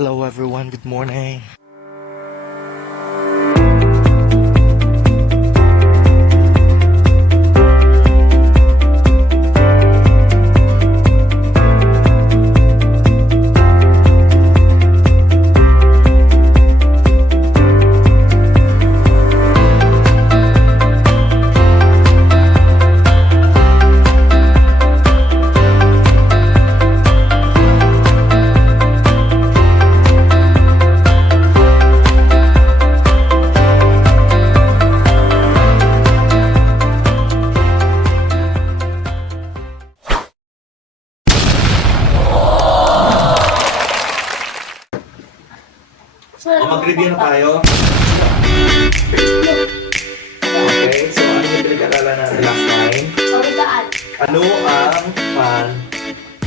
Hello everyone, good morning. O mag-review na tayo. Okay, so ano yung pinag-aralan natin last time? Ano ang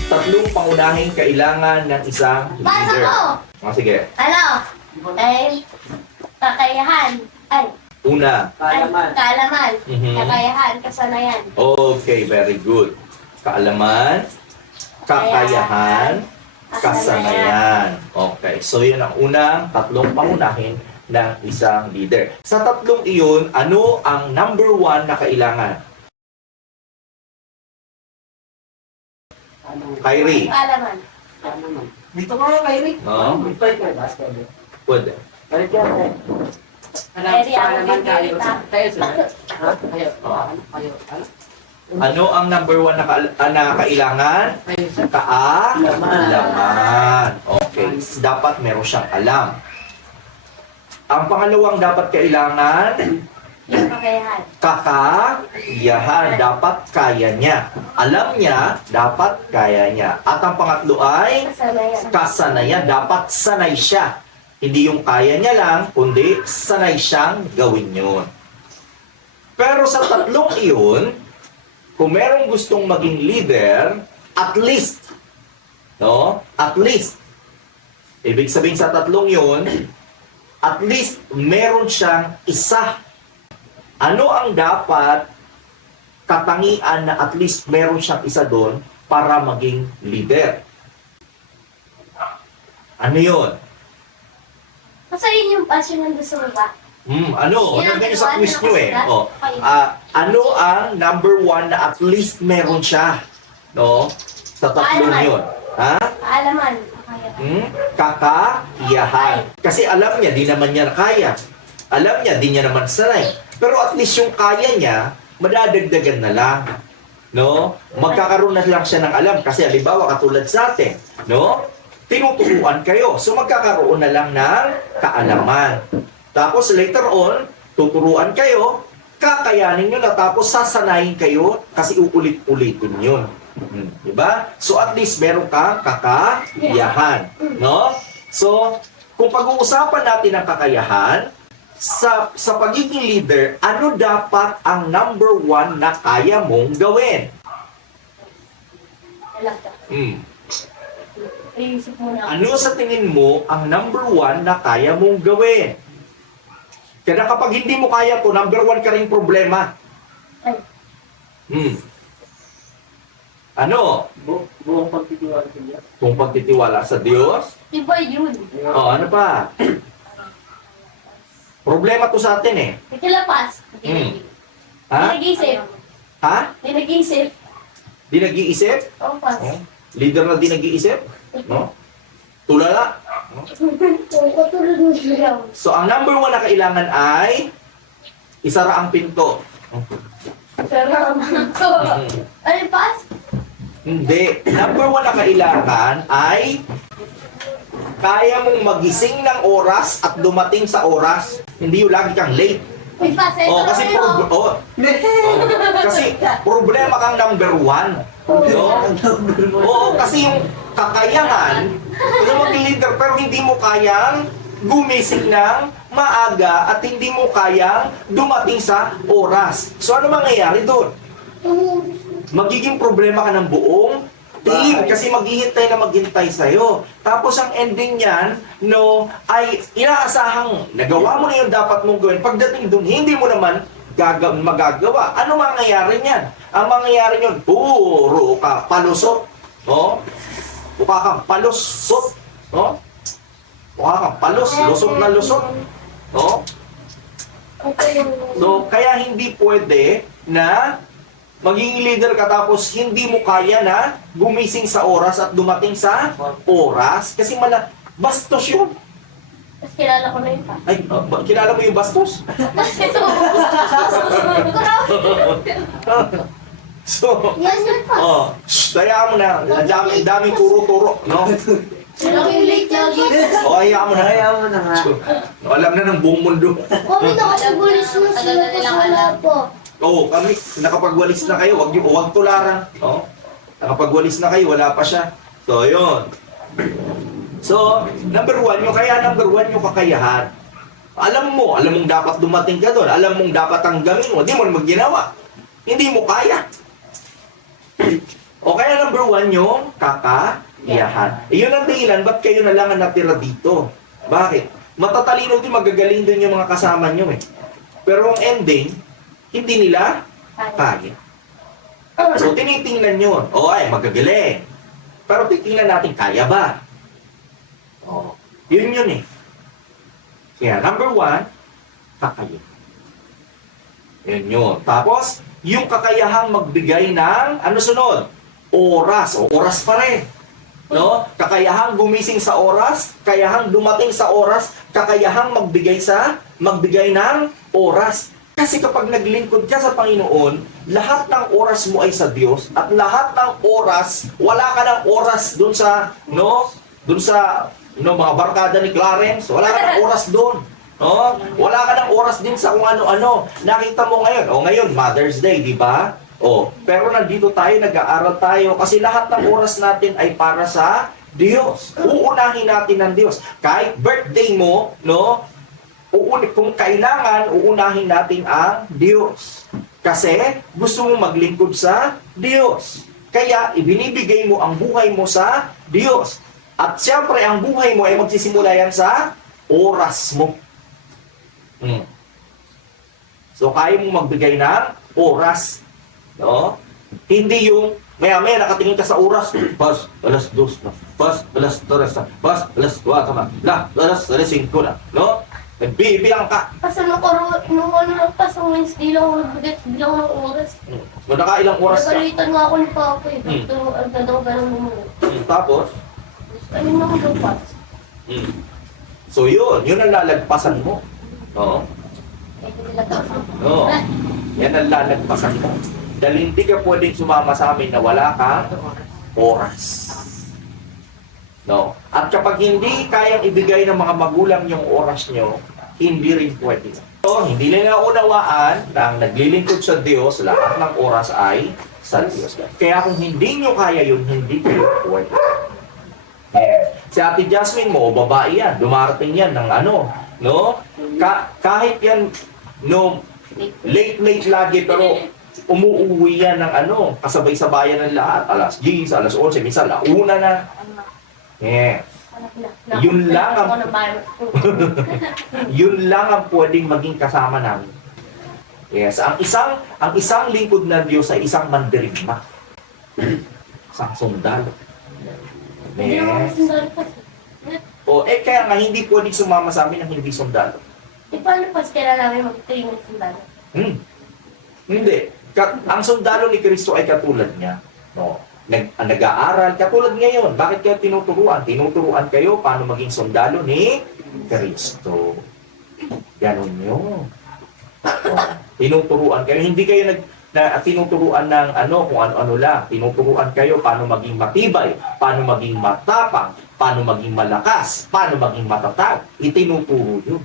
tatlong pangunahing kailangan ng isang Basa leader? ko! Sige. Ano? Kakayahan. Ay, Una. kaalaman. Mhm. Kakayahan, kasanayan. Okay, very good. Kaalaman, kakayahan, kasanayan. Okay, so yun ang unang tatlong pangunahin ng isang leader. Sa tatlong iyon, ano ang number one na kailangan? Kyrie. Kaalaman. Dito ko lang, Kyrie. No? Balik ka, basket. Pwede. Balik ka, Kyrie. Kyrie, ako Tayo, bibigyan tayo sila. Ha? Kayo. Oh. Kayo. Ano? Ano ang number one na kailangan? Kayo sa Kaalaman. Okay, dapat meron siyang alam. Ang pangalawang dapat kailangan, Yung kakayahan. kakayahan. Dapat kaya niya. Alam niya, dapat kaya niya. At ang pangatlo ay Kasanayan. kasanayan. Dapat sanay siya. Hindi yung kaya niya lang, kundi sanay siyang gawin yun. Pero sa tatlong iyon, kung merong gustong maging leader, at least, no? At least, ibig sabihin sa tatlong yun, at least meron siyang isa. Ano ang dapat katangian na at least meron siyang isa doon para maging leader? Ano yun? Kasi yun yung passion ng gusto mo ba? Ano? Yan Ano ang ganyan sa ginawa quiz niya nyo kasi eh? dati. Oh. Okay. Ano ang number one na at least meron siya? No? Sa tatlong Kaalaman. yun. Ha? Kaalaman. Kakayahan. Kakayahan. Kasi alam niya, di naman niya kaya. Alam niya, di niya naman sanay. Pero at least yung kaya niya, madadagdagan na lang. No? Magkakaroon na lang siya ng alam. Kasi halimbawa, katulad sa atin, no? Tinuturuan kayo. So magkakaroon na lang ng kaalaman. Tapos later on, tuturuan kayo, kakayanin nyo na, tapos sasanayin kayo kasi uulit-ulitin yun. Diba? So at least meron kang kakayahan. No? So, kung pag-uusapan natin ang kakayahan, sa pagiging leader, ano dapat ang number one na kaya mong gawin? Alam ka. Iisip mo na. Ano sa tingin mo ang number one na kaya mong gawin? Kaya kapag hindi mo kaya to, number one ka rin problema. Ay, Ano? buong pagtitiwala sa Diyos. Kung pagtitiwala sa Diyos? iba yun. Ano pa? Problema to sa atin eh. Ikilapas. Ha? Nag-iisip. Ha? Nag-iisip. Di nag-iisip? Oo, pas. Oh. Leader na di nag-iisip? No? Tulala? No? Katulad mo siya. So, ang number one na kailangan ay isara ang pinto. Pero, ano pas? Hindi. Number one na kailangan ay kaya mong magising ng oras at dumating sa oras. Hindi yung lagi kang late. May pas, ito Oh, kasi kasi problema kang number one. No? Oo, kasi yung kakayahan, na maging leader, pero hindi mo kayang gumising ng maaga at hindi mo kayang dumating sa oras. So ano mangyayari doon? Magiging problema ka ng buong team kasi maghihintay sa'yo. Tapos ang ending niyan, no, ay inaasahang nagawa mo na yung dapat mong gawin. Pagdating doon, hindi mo naman magagawa. Ano mangyayari niyan? Ang mangyayari niyon, puro ka palusot. No? Mukha kang palusot. No? Mukha kang palos, lusot na lusot. No? Ito yung... So, kaya hindi pwede na maging leader ka tapos hindi mo kaya na gumising sa oras at dumating sa oras. Kasi bastos yun. Tapos kilala ko na yun pa. Ay, kilala mo yung bastos? Tapos ito. So, Yan yun pa. kaya mo na. Ang daming turo-turo, no? Laging late lagi. Hayaan mo na. Ayaw mo na nga. Alam na ng buong mundo. Kami nakasibulis na sila pa wala po. Oo, kami, nakapagwalis na kayo, wag tularan. No? Nakapagwalis na kayo, wala pa siya. So, yun. So, number one yung kakayahan. Alam mong dapat dumating ka doon. Alam mong dapat tanggamin mo. Hindi mo naman ginawa. Hindi mo kaya. O kaya number one yung kakayahan. Iyon ang dahilan, ba't kayo na lang ang natira dito? Bakit? Matatalino din, magagaling din yung mga kasama nyo eh. Pero ang ending, hindi nila kaya. So, tinitingnan yun. O ay, magagaling. Pero titingnan natin, kaya ba? O, yun eh. Kaya, number one, kakayahan. Yun. Tapos, yung kakayahang magbigay ng, ano sunod? Oras. O, oras pa rin. No? Kakayahang gumising sa oras, kakayahang dumating sa oras, kakayahang magbigay ng oras. Kasi kapag naglingkod ka sa Panginoon, lahat ng oras mo ay sa Diyos at lahat ng oras, wala ka ng oras dun sa mga barkada ni Clarence, wala ka ng oras doon. No? Wala ka ng oras din sa kung ano-ano. Nakita mo ngayon, Mother's Day, di ba? Pero nandito tayo, nag-aaral tayo kasi lahat ng oras natin ay para sa Diyos. Uunahin natin ng Diyos. Kahit birthday mo, no? Kung kailangan, uunahin natin ang Diyos. Kasi gusto mo maglingkod sa Diyos. Kaya ibinibigay mo ang buhay mo sa Diyos. At siyempre, ang buhay mo ay magsisimula yan sa oras mo. So, kaya mong magbigay ng oras. No? Hindi yung maya-maya nakatingin ka sa oras. Pas, alas 2 na. Pas, alas 3 na. Pas, alas 4 na. Alas 5 na. No? Nagbibilang ka. Kasi nung lang pa sa Wednesday lang ako nagbigay bilang ng oras. So, nakailang oras ka. Nagalitan nga ako ni Papa eh. Ito, ang ganang mo. Tapos, Ayun ako lupas. so yun ang lalagpasan mo. No? No. Yan ang lalagpasan mo. Dahil hindi ka pwedeng sumama sa amin na wala kang oras. No? At kapag hindi kayang ibigay ng mga magulang yung oras nyo, hindi rin pwede. So, hindi nila unawaan na ang naglilingkod sa Diyos, lahat ng oras ay sa Diyos. Kaya kung hindi nyo kaya yun, hindi kayo pwede. Yeah. Si Ate Jasmine mo, babae yan, dumarating yan ng no? Kahit yan, no, late lagi, pero umuuwi yan ng kasabay-sabayan ng lahat, alas 10, alas 11, minsan launa na. Yeah. Yun lang ang pwedeng maging kasama namin. Yes, ang isang lingkod ng Diyos ay isang mandirigma. Isang sundalo. Hindi naman Yes. sundalo kasi. Kaya nga hindi pwedeng sumama sa amin ng hindi sundalo. Paano pa kailangan namin mag-training sundalo? Hindi. Ang sundalo ni Kristo ay katulad niya. No? Nag-aaral, katulad ngayon. Bakit kayo tinuturuan? Tinuturuan kayo paano maging sundalo ni Kristo. Ganon yun. Tinuturuan kayo. Hindi kayo tinuturuan ng kung ano-ano lang. Tinuturuan kayo paano maging matibay, paano maging matapang, paano maging malakas, paano maging matatag. Itinuturo yun.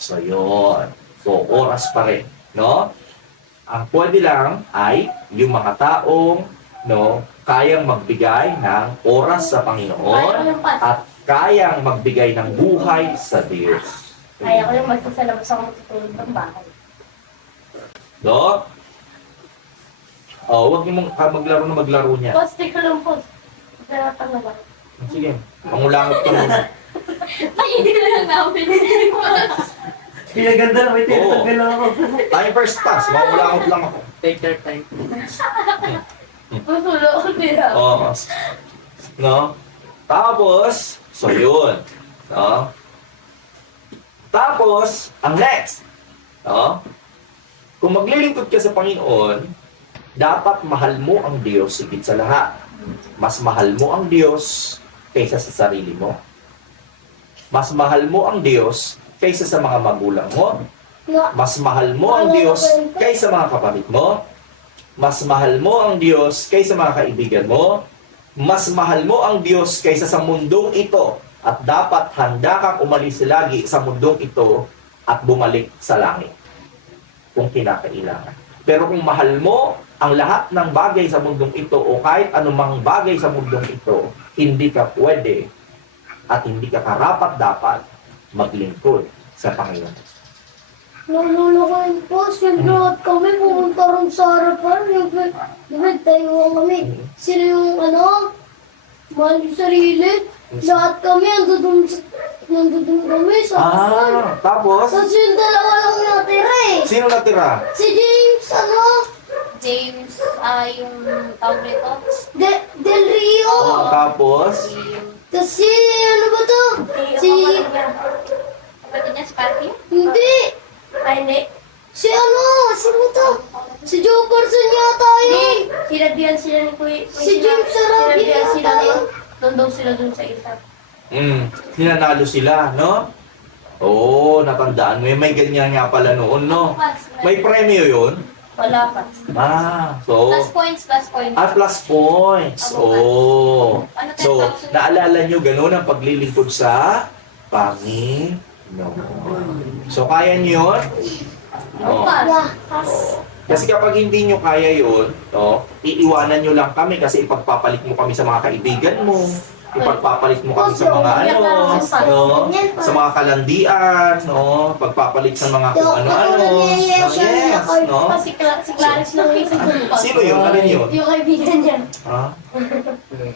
So, yun. So, oras pa rin. No? Ang pwede lang ay yung mga taong kayang magbigay ng oras sa Panginoon at kayang magbigay ng buhay sa Diyos. Kaya ko yung basta sa labas ako matutulog ng bahay. No? Huwag niyo maglaro niya. Poste ko lang po. Daratang na ba? Sige, pangulangot ka muna. Ay, hindi na lang namin. Pinaganda na, may tinatanggal lang ako. Time first pass, pangulangot lang ako. Take your time. Matulog ko nila. No? Tapos, So, yun. No? Tapos, ang next. No? Kung maglilingkod ka sa Panginoon, dapat mahal mo ang Diyos higit sa lahat. Mas mahal mo ang Diyos kaysa sa sarili mo. Mas mahal mo ang Diyos kaysa sa mga magulang mo. Mas mahal mo ang Diyos kaysa mga kapatid mo. Mas mahal mo ang Diyos kaysa mga kaibigan mo. Mas mahal mo ang Diyos kaysa sa mundong ito. At dapat handa kang umalis lagi sa mundong ito at bumalik sa langit kung kinakailangan. Pero kung mahal mo ang lahat ng bagay sa mundong ito o kahit anumang bagay sa mundong ito, hindi ka pwede at hindi ka karapat-dapat maglingkod sa Panginoon. Nalulungin po, siyempre at kami pumunta rin sa harapan. Nagtayo kami. Sino yung mahal yung sarili. Lahat kami, nandun kami sa harapan. Tapos, Kasi yung dalawa lang natira eh. sino natira? Si James, James, yung tawag nito? Del Rio. Tapos, Kasi, ano ba to? Si, Kapatid niya, si Patty? hindi. Ay, hindi. Sino to? Si Joe Person yata yun. Sinabihan sila ni Kuya. Si James Sarabia Sinabihan sila yata ni... yun. Nandun sila dun sa isa. Hinanalo sila, no? Oo, natandaan mo. May ganyan nga pala noon, no? May premyo yun? Wala pa. So, Plus points, plus points. plus points. Oh. Ano, So, 10,000? naalala nyo ganun ang paglilingkod sa Panginoon. So, kaya nyo yun? Oh. Pass. Kasi kapag hindi nyo kaya yun, no, iiwanan nyo lang kami kasi ipagpapalit mo kami sa mga kaibigan mo. Ipagpapalit mo kami sa mga no, sa mga kalandian, no, pagpapalit sa mga kung ano-ano. Yes, no? Si Clarice lang isip ko. Sino yun? Ano yun? Yung kaibigan niya.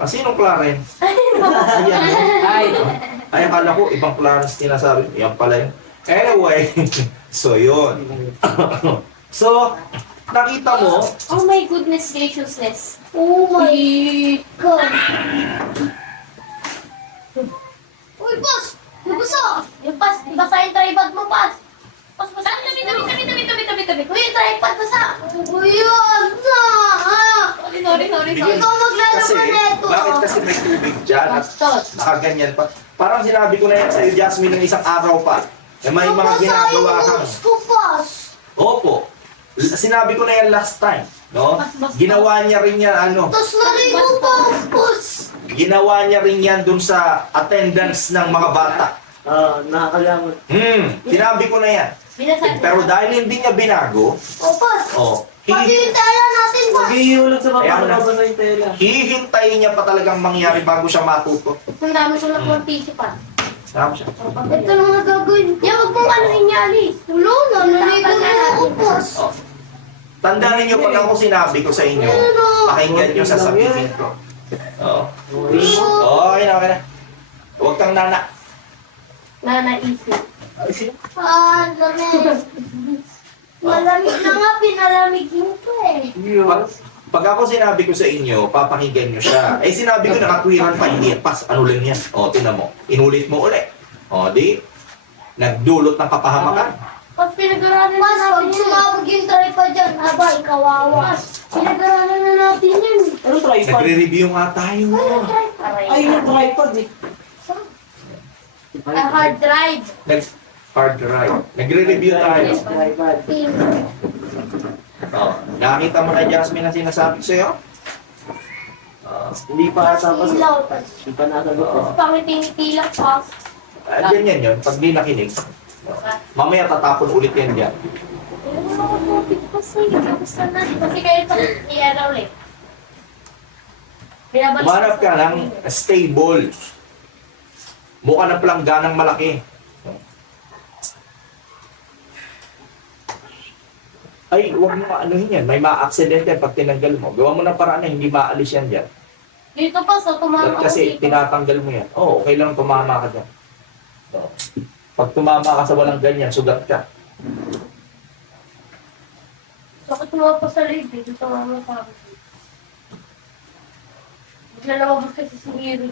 Sinong Clarence? Ayan. Ay, akala ko, ibang Clarence tinasabi. Yan pala yun. Anyway, so yun. So, nakita mo, Oh my goodness graciousness. Oh my God. Uy, boss! Nabasa! Yung pas, basahin tripod mo, pas. Pas, basahin. Tabi. Uy, tripod basa! Uy, yun! Sorry. Ikaw kasi, maglalaban neto! bakit kasi may tubig dyan at nakaganyan pa. Parang sinabi ko na yan sa'yo, Jasmine, ng isang araw pa. Eh, may mga ginagawa kang... ko, boss! Opo. Sinabi ko na yan last time. No? Ginawa niya rin yan, Tapos naligo pa, boss! ginawa niya rin yan dun sa attendance ng mga bata. Nakakalamot. Sinabi ko na yan. Binasahin. Pero dahil hindi niya binago, O, boss! hihi- Pag-iintala natin, boss! Maghihulog sa Ayan na. papalabas ng tela. hihintayin niya pa talagang mangyari bago siya matuto. Ang dami ko na pong tissue pa. Sabi siya. Ito na nga gagawin. Yan, huwag mong anuhin niya, Alice. Wala na, naligo na ako, boss! Oh. Tandaan ninyo pag ako sinabi ko sa inyo, pakinggan nyo sa sabihin ko. Okay na. Huwag kang nana. Nanaisip. Lamig. Malamig na nga, pinalamigin ko eh. Pag ako sinabi ko sa inyo, papakinggan nyo siya. Eh sinabi ko nakatwiran pa, hindi yan. Pas, ano lang yan? Tinan mo. Inulit mo ulit. Di? Nagdulot ng kapahamakan. Pas, pinag-aralan Mas, pag sumabog yung tripod dyan, abay, kawawa. Pinag-aralan na natin yun. Ano tripod? Nagre-review nga tayo. Ay, yung tripod eh. Hard drive. Hard drive. Nagre-review tayo. Tripod. Nakita mo na, Jasmine, na sinasabi ko sa'yo? Hindi pa tapos. Ilaw. Hindi pa nasagot. Pangiti-ngiti lang, pas. Ganyan yun. Pag di nakinig, mamaya tatapon ulit yan dyan. Ano mga topic kasi? Gusto na. Kasi kayo pa i-ano ulit. Umanap ka ng stable. Mukha ng plangganang malaki. Ay, huwag mo anuhin yan. May ma-accident yan pag tinanggal mo. Gawa mo ng paraan na hindi maalis yan dyan. Dito pa, so tumama ko Kasi dito. tinatanggal mo yan. Okay lang tumama ka dyan. Pag tumama ka sa walang ganyan, sugat ka. Bakit tumama pa sa live? Dito tumama sa akin. Bigla lumabas kasi si Hiro.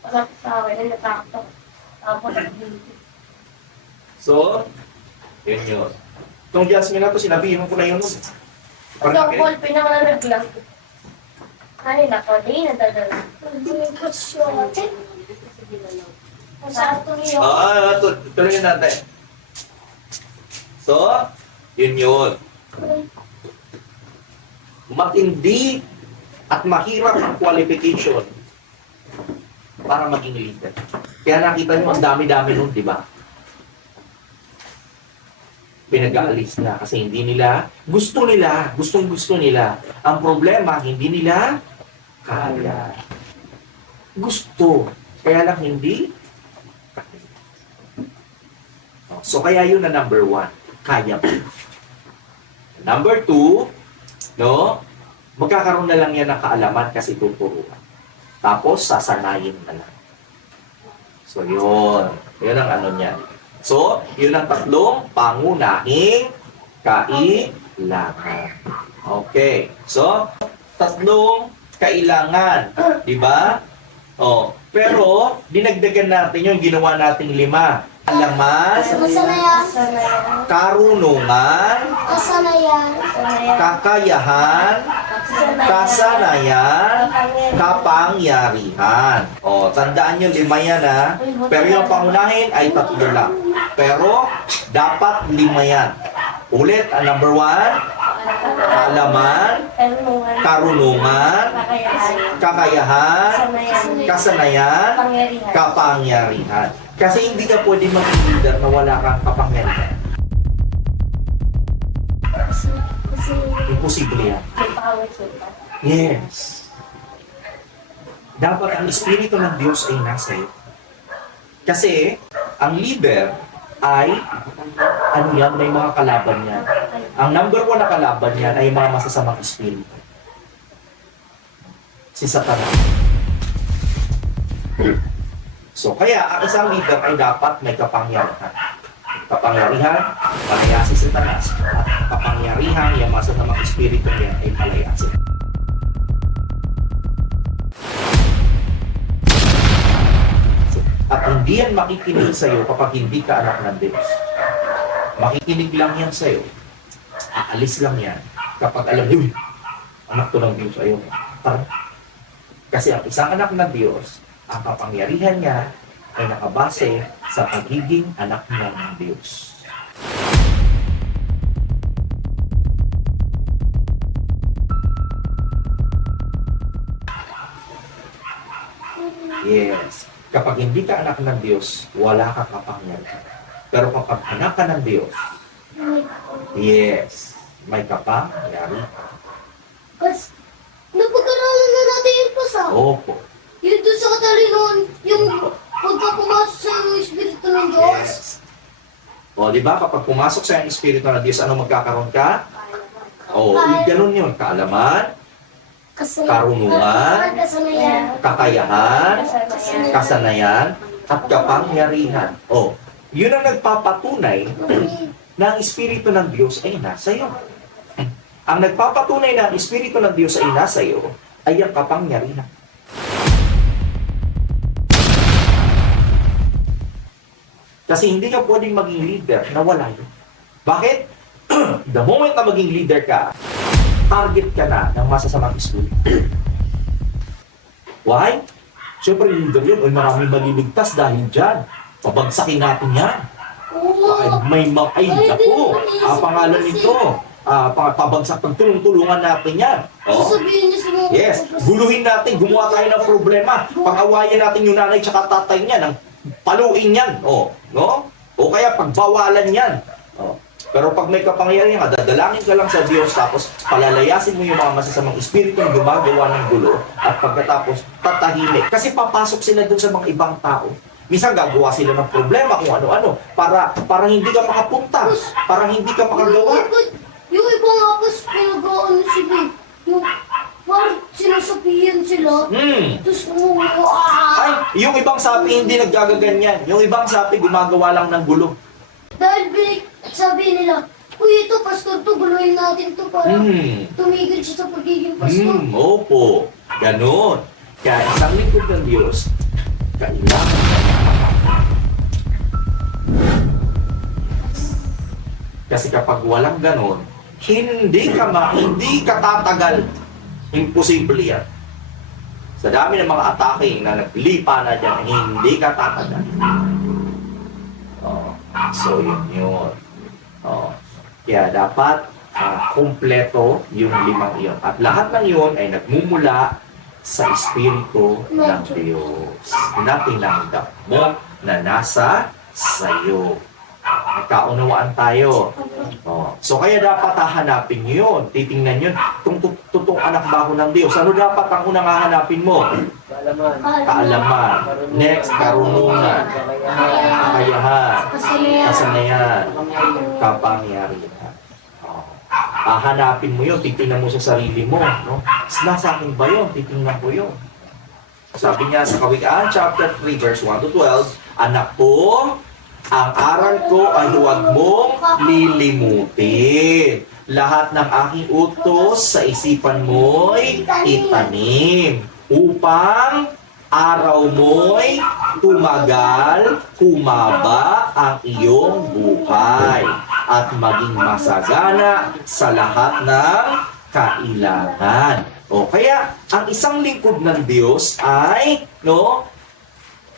Masakit sa akin, ay natakot ako. Tapos nag-duty. So, yun yun. Itong Jasmine na to, sinabihin ko na yun. Kasi ang ball pin naman na naglang. Ay, nako, di nadadala. Hindi ko siya. Masarap to niyo. Tuloy natin. So, yun yun. Matindi at mahirap ang qualification para maging leader. Kaya nakita nyo, ang dami-dami nun, di ba? Pinag-aalis na kasi hindi nila, gustong gusto nila. Ang problema, hindi nila kaya. Gusto, kaya lang hindi kaya. So, kaya yun na number 1, kaya pa. Number 2, no? Magkakaroon na lang yan ng kaalaman kasi tuturuan. Tapos, sasanayin na lang. So, yun. Yun ang ano niyan. So, yun ang 3 pangunahing kailangan. Okay. So, 3 kailangan. Diba? Oh. Pero, dinagdagan natin yung ginawa nating 5. Alaman, Kasanayan. karunungan, Kasanayan. kakayahan, kasanayan, kapangyarihan. O, tandaan nyo, 5 yan ha. Pero yung pangunahin ay 3 lang. Pero, dapat 5 yan. Ulit, ang number 1, kaalaman, karunungan, kakayahan, kasanayan, kapangyarihan. Kasi hindi ka pwede maging leader na wala kang kapangyarihan. Imposible yan. Yes. Dapat ang Espiritu ng Diyos ay nasa iyo. Kasi, ang leader ay, ano yan, may mga kalaban yan. Ang number 1 na kalaban yan ay mga masasamang espiritu. Si Satanas. So, kaya ang isang leader ay dapat may kapangyarihan. Kapangyarihan, palayasin si Satanas. At kapangyarihan, yung masasamang espiritu niya ay palayasin. At hindi yan makikinig sa'yo kapag hindi ka anak ng Diyos. Makikinig lang yan sa'yo. Aalis lang yan kapag alam niyo, anak to ng Diyos, ayaw. Kasi ang isang anak ng Diyos, ang kapangyarihan niya ay nakabase sa pagiging anak niya ng Diyos. Yes. Kapag hindi ka anak ng Diyos, wala kang kapangyarihan. Pero kapag anak ka ng Diyos, yes, may kapangyarihan. Kasi, napagkaralan na natin yung pasa. Opo. Yun doon sa katalinuhan, yung pagkapumasok sa Espiritu ng Diyos. Yes. O, di ba? Kapag pumasok sa yung Espiritu ng Diyos, ano magkakaroon ka? O, ganun yun. Kaalaman, karunungan, Kasanayan. kakayahan, kasanayan, at kapangyarihan. O, yun ang nagpapatunay na ang Espiritu ng Diyos ay nasa iyo. Ang nagpapatunay na ang Espiritu ng Diyos ay nasa iyo ay ang kapangyarihan. Kasi hindi ka pwedeng maging leader na wala yun. Bakit? The moment na maging leader ka, target ka na ng masasamang espiritu. Why? Siyempre, leader yun. Ay, maraming maliligtas dahil dyan. Pabagsakin natin yan. Oo. Ay, naku, pangalan nito. Pabagsak, tulong-tulungan natin yan. Oh. Sasabihin niya sa mga... Yes, guluhin natin, gumawa tayo ng problema. Pag-awayan natin yung nanay tsaka tatay niya, ng paluin yan. Oh, no? O kaya pagbawalan yan. Oh. Pero pag may kapangyarihan ka, dadalangin ka lang sa Diyos, tapos palalayasin mo yung mga masasamang espiritu na gumagawa ng gulo, at pagkatapos tatahimik. Kasi papasok sila dun sa mga ibang tao. Minsan gagawa sila ng problema kung ano-ano, para hindi ka makapunta, para hindi ka makagawa. Yung ibang hapos, pinag-ano sila. Yung parang sinasabihan sila. Tapos Ay, yung ibang sapi hindi naggagaganyan. Yung ibang sapi gumagawa lang ng gulo. Dahil sabi nila, uy, ito, pastor to, guluhin natin to para tumigil siya sa pagiging pastor. Opo. Ganon. Kaya isang lingkod ng Diyos, Kailangan. Kasi kapag walang ganon, hindi ka tatagal. Imposible yan. Sa dami ng mga atake na naglipa na dyan, hindi ka tatagal. Oh, so yun. Oh, kaya dapat kumpleto yung 5 iyon. At lahat ng iyon ay nagmumula sa Espiritu ng Diyos na tinanggap mo na nasa sayo. Nagkaunawaan tayo. Oh. So kaya dapat hahanapin nyo yun. Titingnan yun. Kung totoong anak ba ako ng Diyos, ano dapat ang unang hahanapin mo? Kaalaman. Kaalaman. Next, karunungan. Kakayahan. Kasanayan. Kapangyarihan. Oh. Hahanapin mo yun. Titingnan mo sa sarili mo. No? Nasa akin ba yun? Titingnan ko yun. Sabi nga sa Kawikaan, chapter 3, verse 1 to 12, anak ko, ang aral ko ay huwag mong lilimutin. Lahat ng aking utos sa isipan mo'y itanim upang araw mo'y tumagal, humaba ang iyong buhay at maging masagana sa lahat ng kailangan. O kaya, ang isang lingkod ng Diyos ay,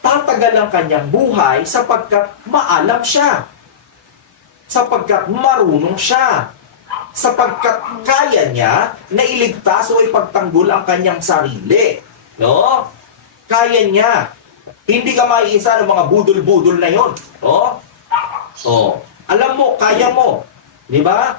tatagal ang kanyang buhay sapagkat maalam siya. Sapagkat marunong siya. Sapagkat kaya niya na iligtas o ipagtanggol ang kanyang sarili. No? Kaya niya. Hindi ka maiisa ng mga budol-budol na yon. No? Alam mo, kaya mo. Di ba?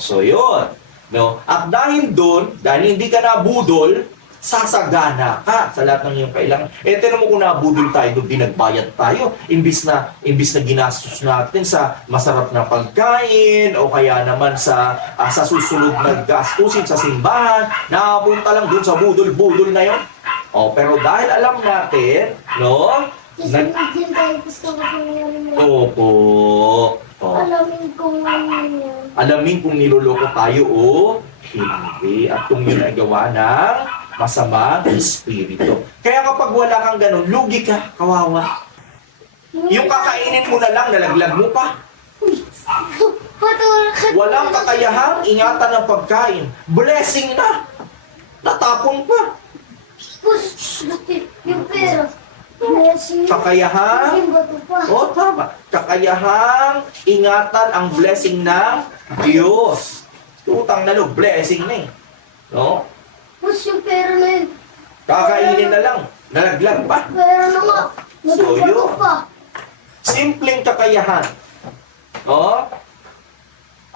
So yun. No? At dahil doon, dahil hindi ka na budol, sasagana ka sa lahat ng iyong kailangan. Tinan mo kung nabudol tayo, doon dinagbayad tayo. Imbis na ginastos natin sa masarap na pagkain o kaya naman sa susunod na gastusin sa simbahan, napunta lang doon sa budol-budol na yun. Pero dahil alam natin, Opo. Alamin kung niloloko tayo o hindi. At kung yun ay gawa ng masamang espiritu. Kaya kapag wala kang ganun, lugi ka, kawawa. Yung kakainin mo na lang, nalaglag mo pa. Walang kakayahang ingatan ng pagkain. Blessing na. Natapon pa. Yung pera. Blessing. Kakayahang, tama. Kakayahang ingatan ang blessing ng Diyos. Utang na loob, blessing na eh. No? Tapos yung pera na yun. Kakainin na lang. Nalaglag pa. Pera na nga. So, Nagpapato yun. pa. Simpleng kakayahan.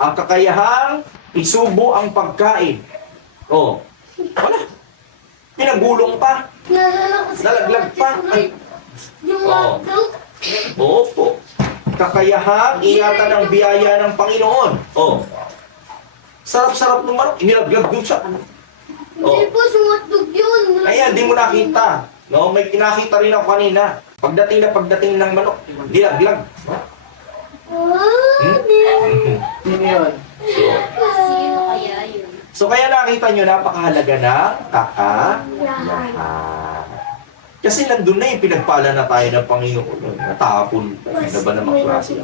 Ang kakayahang isubo ang pagkain. Wala. Pinagulong pa. Nalaglag pa. Yung hotdog. Opo. Kakayahang ingatan ang biyaya ng Panginoon. Sarap-sarap ng manok. Inilaglag doon sa Hindi po, yung hotdog yun. Ayan, di mo nakita. May kinakita rin ako kanina. Pagdating ng manok, nilaglag. Sino yun? Sino kaya yun? So kaya nakita nyo, napakahalaga ng kakayahan. Kasi nandun na yung pinagpala na tayo ng Panginoon. Natapon. Ano ba namang klase?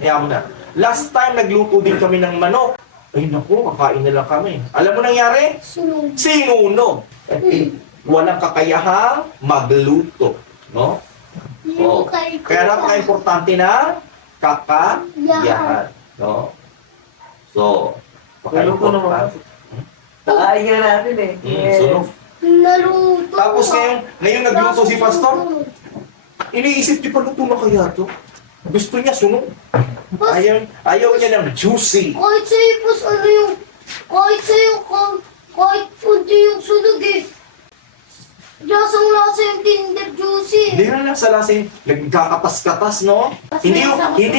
Kaya mo na. Last time, nagluto din kami ng manok. Ay naku, kakain na lang kami. Alam mo nangyari? Sinunog. Walang kakayahang magluto. No? Kaya napaka-importante na kakayahan. No? So, Napaka-importante. Nakain nga natin eh. Sunog. Naluto. Tapos ngayon nagluto si Pastor. Iniisip niyo pa, luto na kaya to? Gusto niya sunog. Ayaw niya ng juicy. Kahit sa'yo po, kahit punti yung sunog eh. Lasang-lasa yung Tinder juicy. Hindi na lang sa lasing, nagkakatas-katas, no? Hindi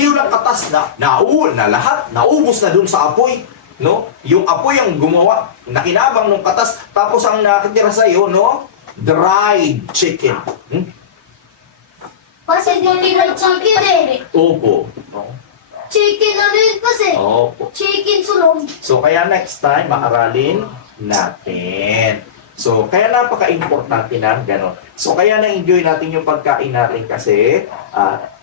yung lang katas na lahat, naubos na dun sa apoy. No? Yung apoy ang gumawa, nakinabang ng katas, tapos ang nakitira sa'yo, no? Dried chicken. Kasi hindi na chicken eh. Opo. Chicken ano yun kasi? Opo. Chicken sunog. So kaya next time, maaralin natin. So, kaya napaka-importante ng gano'n. So, kaya na-enjoy natin yung pagkain natin kasi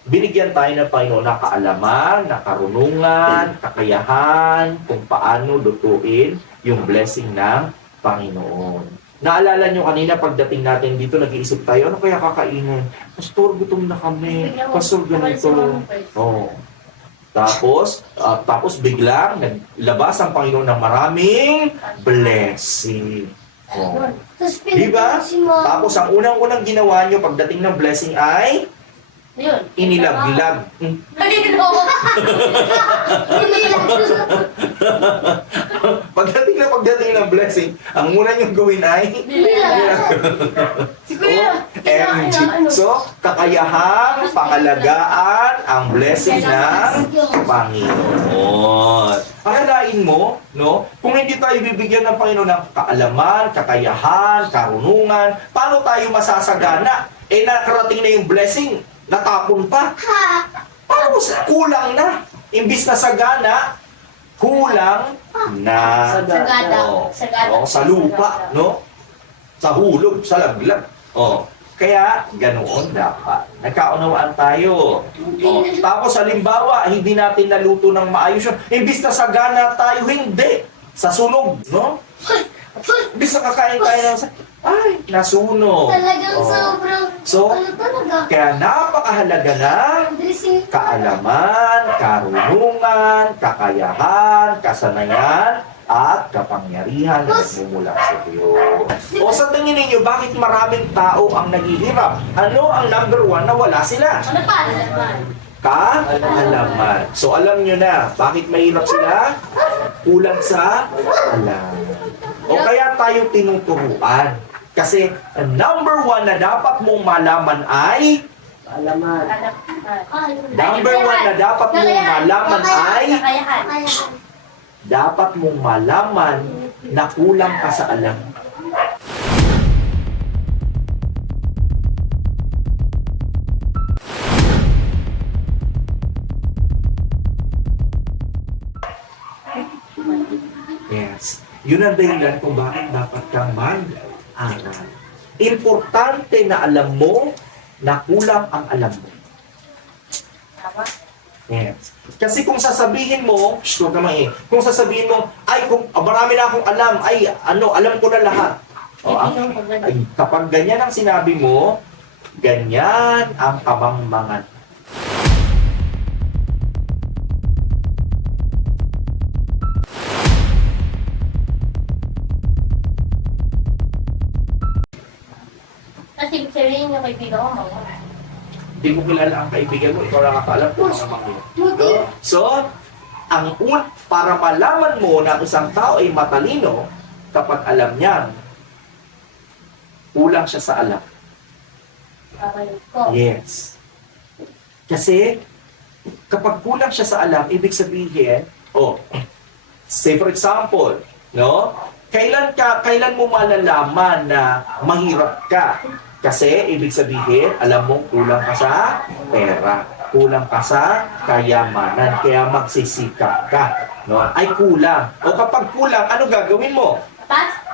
binigyan tayo ng Panginoon ng kaalaman, na karunungan, kakayahan, kung paano lutuin yung blessing ng Panginoon. Naalala nyo kanina pagdating natin dito, nag-iisip tayo, ano kaya kakainin? Pastor, gutom na kami. Pastor, ganito. Oh. Tapos biglang naglabas ang Panginoon ng maraming blessing. Oh. Tapos Diba? pinag si Mama. Tapos ang unang-unang ginawa nyo pagdating ng blessing ay Yun. inilaglag. Pagdating ng blessing, ang una nyo gawin ay Si Kuya. MG. So, kakayahan, pangalagaan ang blessing ng Panginoon. Akalain mo, no? Kung hindi tayo bibigyan ng Panginoon ng kaalaman, kakayahan, karunungan, paano tayo masasagana? Eh, nakarating na yung blessing, natapon pa. Paano? Kulang na. Imbis na sagana, kulang na. Sagada. Oh. Sagada. Oh, sa lupa, no? Sa hulog, sa laglag. Oh. Kaya, ganoon dapat. Nagkaunawaan tayo. Oh. Tapos, halimbawa, hindi natin naluto ng maayos yun. Imbis na sagana tayo, hindi. Sa sunog, no? Imbis na kakain tayo ng ay, nasunog. Talagang Oh. sobrang, So, ano talaga? kaya napakahalaga ng Dressing. kaalaman, karunungan, kakayahan, kasanayan, at kapangyarihan na nagmumula sa Diyos. O sa tingin ninyo, bakit maraming tao ang naghihirap? Ano ang number one na wala sila? Ano pa? Alaman. Kaalaman. So alam nyo na, bakit mahirap sila? Kulang sa alam. O kaya tayo tinuturuan. Kasi number one na dapat mong malaman ay Kaalaman. number one na dapat mong malaman ay Kakayahan. dapat mong malaman na kulang ka sa alam. Yes. Yun ang dahilan kung bakit dapat kang mag-aral. Importante na alam mo na kulang ang alam mo. Tama. Yes. Kasi kung sasabihin mo, huwag ka kung sasabihin mo, ay, kung marami na akong alam, ay, alam ko na lahat. O, ay, kapag ganyan ang sinabi mo, ganyan ang kamangmangan. Kasi ibig sabihin yung kaibigan ko, mga. Hindi mo kilala ang kaibigan mo, ikaw lang nakakaalam kung mga mga Hindi. So, para malaman mo na isang tao ay matalino, kapag alam niya, kulang siya sa alam. Kakalit ko. Yes. Kasi, kapag kulang siya sa alam, ibig sabihin, say for example, no? Kailan mo malalaman na mahirap ka? Kasi, ibig sabihin, alam mong kulang ka sa pera, kulang ka sa kayamanan, kaya magsisikap ka, no? Ay kulang. O kapag kulang, ano gagawin mo? Tapos,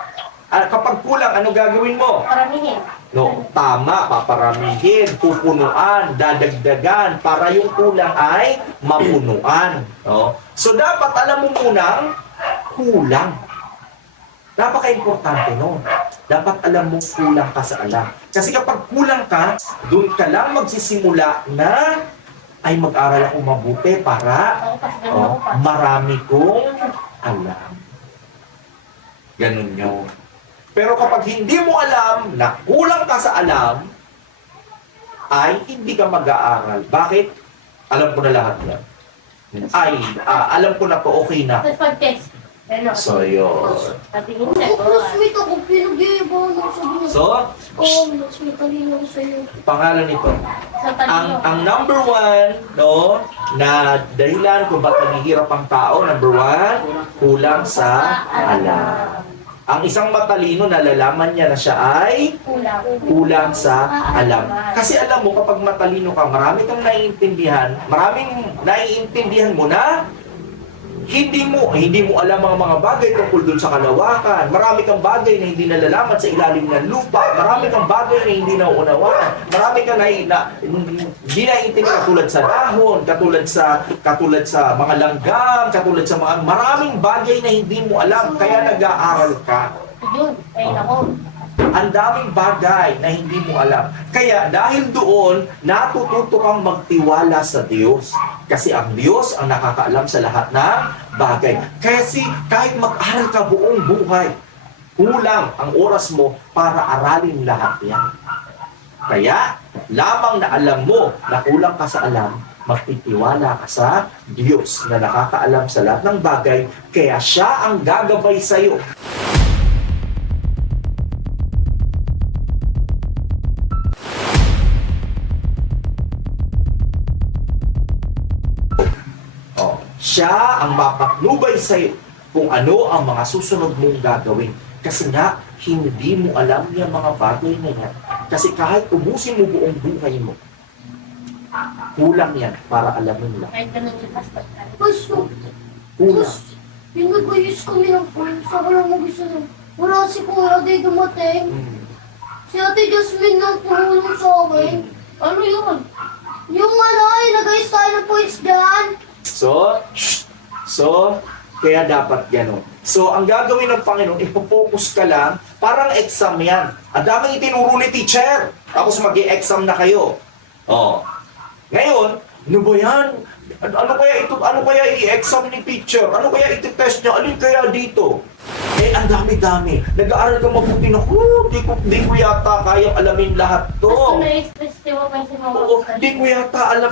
Kapag kulang, ano gagawin mo? paramihin. No, tama, paparamihin, pupunuan, dadagdagan para yung kulang ay mapunuan. No? So dapat alam mo munang kulang. Napaka-importante no. Dapat alam mo kulang ka sa alam. Kasi kapag kulang ka, doon ka lang magsisimula na ay mag-aral ako mabuti para Ako kasi ganun ako pa. marami kong alam. Ganun yun. Pero kapag hindi mo alam na kulang ka sa alam, ay hindi ka mag-aaral. Bakit? Alam ko na lahat yan. Ay, alam ko na to, okay na. Tapos pag-test. Gano'n. So, yun. Tatingin na. Mas may ako, pinag-iibaw na sa mga. So, Mas may talino ko sa'yo. pangalan nito. Sa talino. Ang number one, no, na dahilan kung ba't naghihirap ang tao, number one, kulang sa alam. Ang isang matalino, nalalaman niya na siya ay kulang sa alam. Kasi alam mo, kapag matalino ka, maraming naiintindihan mo na hindi mo alam ang mga bagay tungkol dun sa kalawakan. Marami kang bagay na hindi nalalaman sa ilalim ng lupa. Marami kang bagay na hindi nauunawaan. Marami kang hindi naiintindihan katulad sa dahon, katulad sa mga langgam, katulad sa mga maraming bagay na hindi mo alam kaya nag-aaral ka. Yun, ay nako. Ang daming bagay na hindi mo alam. Kaya dahil doon, natututo kang magtiwala sa Diyos. Kasi ang Diyos ang nakakaalam sa lahat ng bagay. Kasi kahit mag-aral ka buong buhay, kulang ang oras mo para aralin lahat yan. Kaya, lamang na alam mo na kulang ka sa alam, magtitiwala ka sa Diyos na nakakaalam sa lahat ng bagay, kaya siya ang gagabay sa iyo. Siya ang mapatnubay sa iyo kung ano ang mga susunod mong gagawin. Kasi nga, hindi mo alam yung mga bagay na yan. Kasi kahit ubusin mo buong buhay mo, kulang yan para alamin lang. Kahit ganun yung pastor ka. Pastor, Kulang. yung nag-ayos kami ng phone, sa ko lang mag-isa lang. Wala si Kuya Ate dumating. Hmm. Si Ate Jasmine nang tumulong sa akin. Ano yun? Yung ano, yung nag-ayos tayo ng points dyan. So, kaya dapat gano'n. So, ang gagawin ng Panginoon, ipopokus ka lang, parang exam yan. Ang daming itinuro ni teacher. Tapos mag-i-exam na kayo. Oh. Ngayon, ano ba yan? Ano kaya i-exam ni teacher? Ano kaya i-test niya? Ano kaya dito? Eh, ang dami-dami. Nag-aaral ka mabuti na, di ko yata kayang alamin lahat to. Basta na-stress di mo pa yung Oo, di ko yata alam,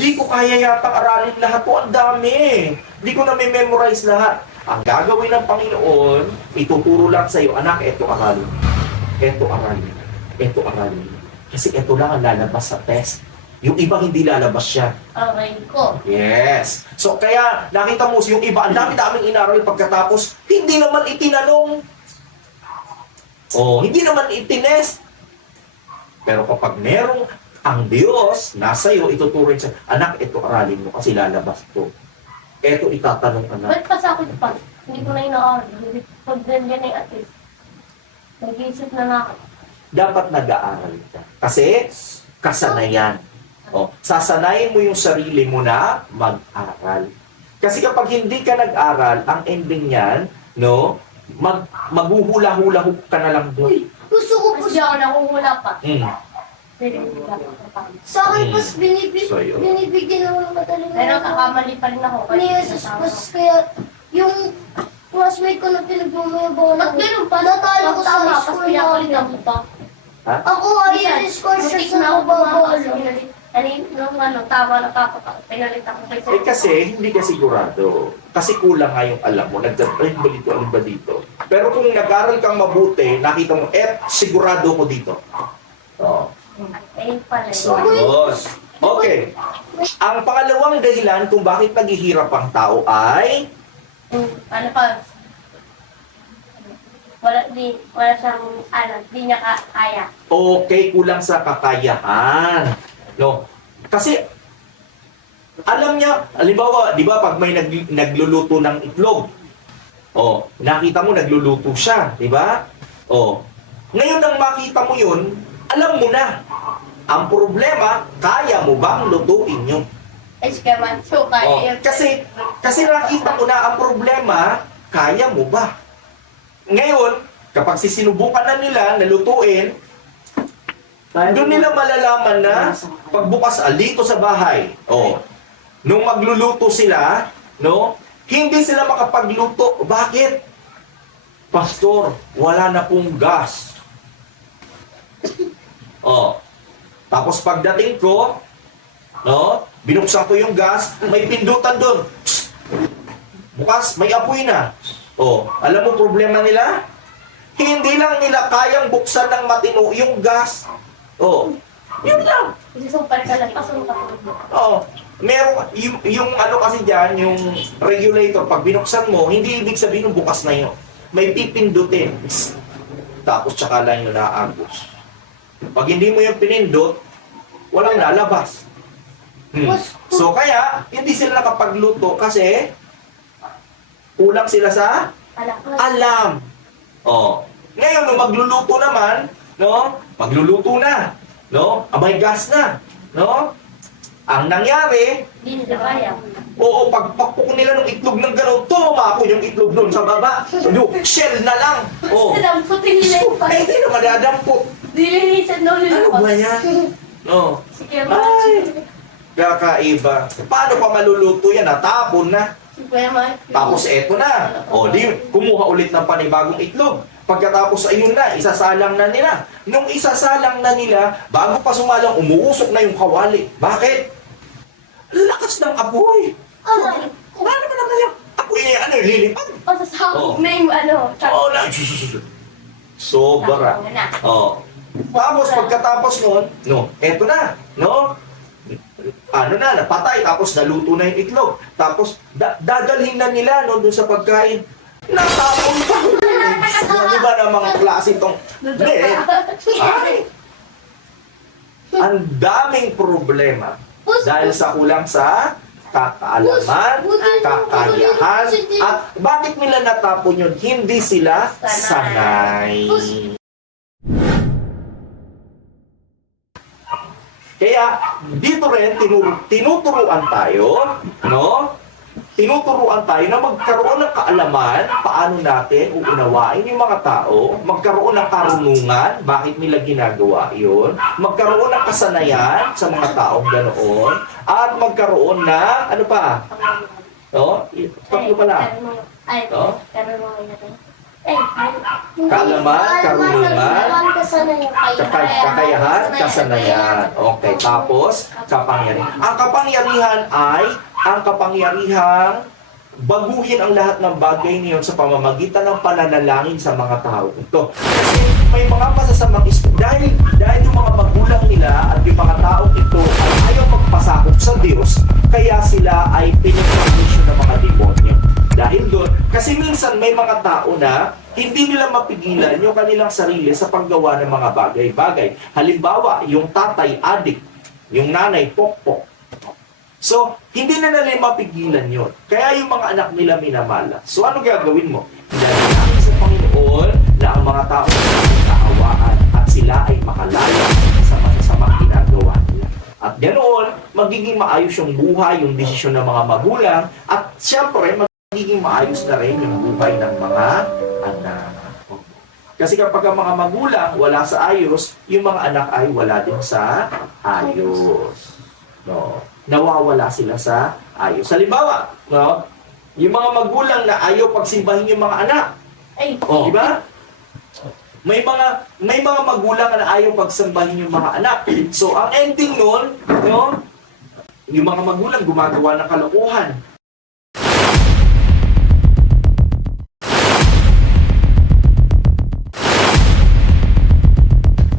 di ko kaya yata aralin lahat po, ang dami. Di ko na may memorize lahat. Ang gagawin ng Panginoon, ituturo lang sa iyo, anak, eto aralin. Eto aralin. Eto aralin. Kasi eto lang ang lalabas sa test. Yung iba hindi lalabas siya. Okay ko. Yes. So kaya nakita mo yung iba, ang dami-daming inaral pagkatapos, hindi naman itinanong. Oh, hindi naman itinest. Pero kapag merong ang Diyos nasa iyo, ituturing siya, anak, ito aralin mo kasi lalabas to. Ito itatanong anak. Ba't pasakot pa? Hindi ko na ina-order. Pag ganyan ay atis. Nag-iisip na nga ako. Dapat nag-aaral ka. Kasi kasanayan. Oh, sasanayin mo yung sarili mo na mag-aral. Kasi kapag hindi ka nag-aral, ang ending niyan, no, maghuhula-hula ka na lang doon. Uy, gusto ko po Kasi ako nakuhula pa. Pwede ko sa akin, pas So, yun. binibigyan ako ng mataling Pero kakamali pa rin ako. ni Jesus, pas kaya yung classmate ko na pinagmamayabang Ba't ganun pa? natalo ko sa Tama, high pas school pinapalitan namin. mo pa. Ako ay score siya Butik sa na ako mababalo. nung tama na pinalit ako kay Eh kasi, hindi ka sigurado. Kasi kulang nga yung alam mo. Alin ba dito? Pero kung nag-aral kang mabuti, nakita mo, sigurado ko dito. Oh. Ayun pala. So, yun. Okay. Ang pangalawang dahilan kung bakit naghihirap ang tao ay Ano pa? Wala siyang, di niya kaya. okay, kulang sa kakayahan. No? Kasi, alam niya, halimbawa, di ba, pag may nagluluto ng itlog, nakita mo, nagluluto siya, di ba? Ngayon nang makita mo yun, alam mo na. Ang problema, kaya mo bang lutuin yun? Ay, skaman. So, kaya yun. Kasi nakita mo na ang problema, kaya mo ba? Ngayon, kapag sinubukan na nila na lutuin, doon nila malalaman na pagbukas dito sa bahay. Nung magluluto sila, no? Hindi sila makapagluto. Bakit? Pastor, wala na pong gas. Tapos pagdating ko, no? Binuksan ko yung gas, may pindutan doon. Bukas, may apoy na. Alam mo problema nila? Hindi lang nila kayang buksan ng matino yung gas. Yun lang. Isusumpal ka lang. Pasok. Meron, yung ano kasi dyan, yung regulator, pag binuksan mo, hindi ibig sabihin yung bukas na yun. May pipindutin. Tapos tsaka lang yung naagos. Pag hindi mo yung pinindot, walang lalabas. So kaya, hindi sila nakapagluto kasi Kulang sila sa Alam. alam. Oh. Ngayon, nung magluluto naman, no? Magluluto na. No? Abay gas na. No? Ang nangyari, Hindi nila kaya. oo, pagpakpok nila ng itlog ng gano'n, tumama yung itlog doon sa baba. Shell na lang. Oh. Damputin nila yung Ay, hindi na madadampot. Dilinisan na nila. Ano ba yan? No. Sige, Ay, kakaiba. Paano pa maluluto yan? Natapon na. Tapos eto na. O, di, kumuha ulit ng panibagong itlog. Pagkatapos ayun na, isasalang na nila. Nung isasalang na nila, bago pa sumalang, umuusok na yung kawali. Bakit? Lakas ng apoy. Paano ba naman yung apoy niya? Ano, lilipad? O, sasabog na yung ano. Oo na. Sobra. Oo. Tapos pagkatapos nun, no, eto na, no? Ano na, napatay, tapos naluto na yung itlog. Tapos, dadalhin na nila, no, dun sa pagkain. Natapon pa! Ano ba na mga klase itong... Ay! Ang daming problema dahil sa kulang sa kakaalaman, kakayahan, at bakit nila natapon yun? Hindi sila sanay. Kaya dito rin tinuturuan tayo, no? Tinuturuan tayo na magkaroon ng kaalaman paano natin uunawain yung mga tao, magkaroon ng karunungan, bakit nila ginagawa yun, magkaroon ng kasanayan sa mga taong ganoon, at magkaroon ng, ano pa? No? Tatlo pa lang. Ay, No? karunungan natin. Kaalaman, karunungan, kakayahan, kasanayan. Okay, tapos kapanggyarihan. Ang kapangyarihan ay ang kapangyarihang baguhin ang lahat ng bagay niyon sa pamamagitan ng pananalangin sa mga tao. Ito. Kasi may mga masasamang dahil yung mga magulang nila at yung mga taong ito ay ayaw magpasakop sa Diyos, kaya sila ay pinagpapalisyon ng mga demonyo. Dahil doon, kasi minsan may mga tao na hindi nila mapigilan yung kanilang sarili sa paggawa ng mga bagay-bagay. Halimbawa, yung tatay adik, yung nanay pokpok. So, hindi na nila mapigilan yun. Kaya yung mga anak nila minamala. So, ano gagawin mo? Ilalangin sa Panginoon na ang mga tao ay kaawaan at sila ay makalaya sa masasamang ginagawa nila. At ganoon, magiging maayos yung buhay, yung desisyon ng mga magulang, at siyempre, magiging maayos na rin yung buhay ng mga anak. Kasi kapag ang mga magulang wala sa ayos, yung mga anak ay wala din sa ayos. No? Nawawala sila sa ayos. Halimbawa, no? Yung mga magulang na ayaw pagsimbahin yung mga anak. Ay, Oh, di ba? May mga magulang na ayaw pagsambahin yung mga anak. So, ang ending nun, no? Yung mga magulang gumagawa ng kalokohan.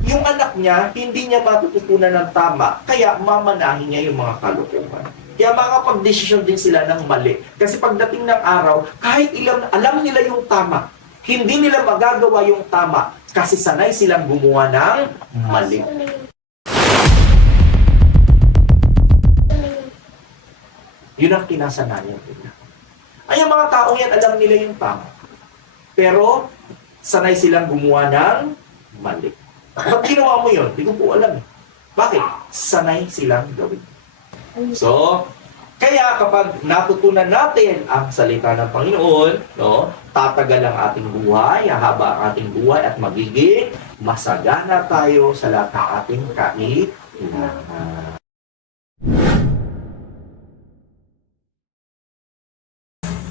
Yung anak niya, hindi niya matututunan ng tama, kaya mamanahin niya yung mga kalokohan. Kaya makakapag-desisyon din sila ng mali. Kasi pagdating ng araw, kahit alam nila yung tama, hindi nila magagawa yung tama kasi sanay silang gumawa ng mali. Yun ang kinasanayan nila. Ay, yung mga taong yan, alam nila yung tama. Pero, sanay silang gumawa ng mali. Ba't ginawa mo yun? Hindi ko po alam. Bakit? Sanay silang gawin. So, kaya kapag natutunan natin ang salita ng Panginoon, no, tatagal ang ating buhay, hahaba ang ating buhay, at magiging masagana tayo sa lahat ng ating kailangan.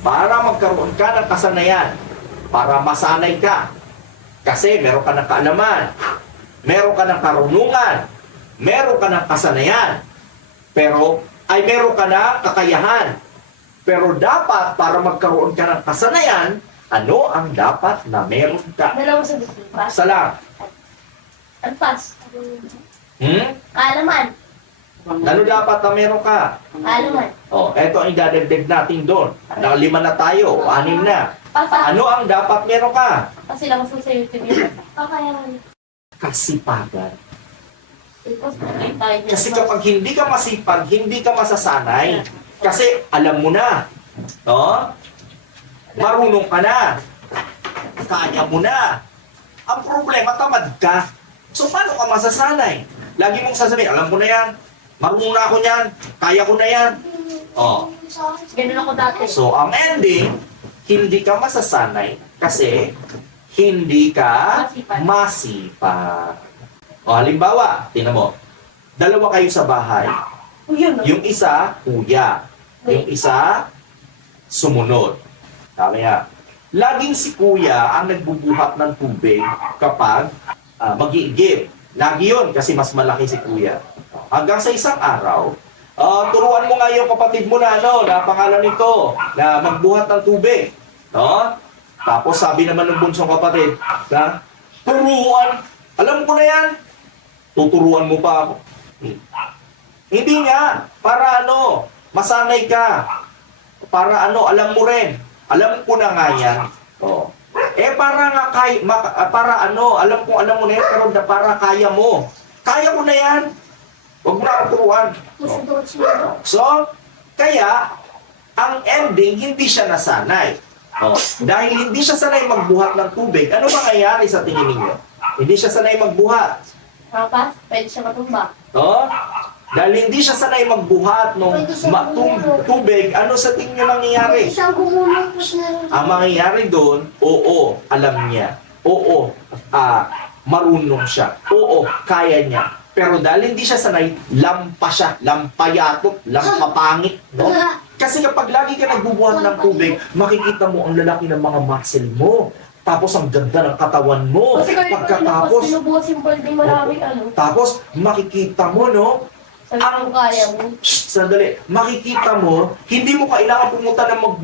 Para magkaroon ka ng kasanayan, para masanay ka, kasi meron ka ng kaalaman, meron ka ng karunungan, meron ka ng kasanayan, pero ay meron ka ng kakayahan. Pero dapat, para magkaroon ka ng kasanayan, ano ang dapat na meron ka? dalawa sa gusto. Isa lang. Alpas. Kaalaman. Ano dapat na meron ka? Kaalaman. Oh, eto ang idadagdag natin doon. Nakalima na tayo, 6 na. Ano ang dapat meron ka? Kasi lang sa YouTube yun. Kakayahan. Kasipagan. Kasi Kasi kapag hindi ka masipag, hindi ka masasanay. Kasi alam mo na. No? Marunong ka na. Kaya mo na. Ang problema, tamad ka. So, paano ka masasanay? Lagi mong sasabihin, alam ko na yan. Marunong na ako yan. Kaya ko na yan. Oh. Ganun ako dati. So, ang ending, hindi ka masasanay kasi hindi ka masipag. O, halimbawa, tingnan mo, dalawa kayo sa bahay. Yun, no? Yung isa, kuya. Yung isa, sumunod. Kaya, laging si kuya ang nagbubuhat ng tubig kapag mag-iigib. Lagi yun kasi mas malaki si kuya. Hanggang sa isang araw, turuan mo nga yung kapatid mo na, na pangalan nito, na magbuhat ng tubig. No? Tapos sabi naman ng bunsong kapatid, na, turuan, alam ko na yan. Tuturuan mo pa ako. Hindi nga, para masanay ka. Para alam mo rin. Alam ko na nga yan. Oh. Para nga alam mo na yan, pero para kaya mo. Kaya mo na yan. Huwag mo na akong turuan. Oh. So, kaya, ang ending, hindi siya nasanay. Oh. Dahil hindi siya sanay magbuhat ng tubig, ano mangyayari sa tingin ninyo? Hindi siya sanay magbuhat. Tapos, pwede siya matumba. Oh? Dahil hindi siya sanay magbuhat ng tubig, ano sa tingin nyo nangyayari? Isang gumulong po siya. Ang mangyayari doon, oo, alam niya. Oo, marunong siya. Oo, kaya niya. Pero dahil hindi siya sanay, lampa siya, lampayatot, lampapangit. No? Kasi kapag lagi ka nagbubuhat ng tubig, makikita mo ang lalaki ng mga muscle mo. Tapos ang ganda ng katawan mo. Kasi kayo Pagkatapos, pinubuhos yung balding maraming tapos makikita mo, no? Sabi ko kaya mo. Sandali, makikita mo, hindi mo kailangan pumunta ng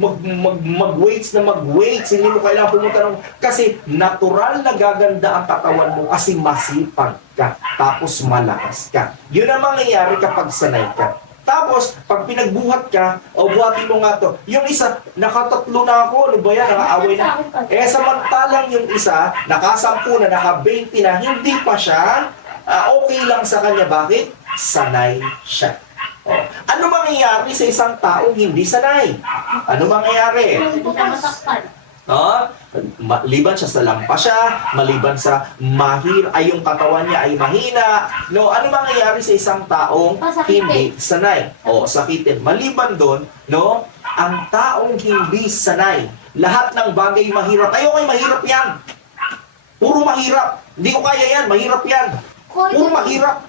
mag-weights na mag-weights, hindi mo kailangan pumunta ng, kasi natural na gaganda ang katawan mo kasi masipag ka, tapos malakas ka. Yun ang mangyayari kapag sanay ka. Tapos, pag pinagbuhat ka, o buhatin mo nga to, yung isa, nakatatlo na ako, ano ba yan, nakaaway na. Samantalang yung isa, nakasampu na, naka-20 na, hindi pa siya, okay lang sa kanya. Bakit? Sanay siya. Ano mangyayari sa isang taong hindi sanay? Ano mangyayari? Hindi siya masaktan. Maliban siya sa lampa siya, maliban sa yung katawan niya ay mahina. No, ano mangyayari sa isang taong hindi sanay? Sakitin. Maliban doon, no, ang taong hindi sanay, lahat ng bagay mahirap. Ayoko mahirap yan. Puro mahirap. Hindi ko kaya yan, mahirap yan. Puro mahirap.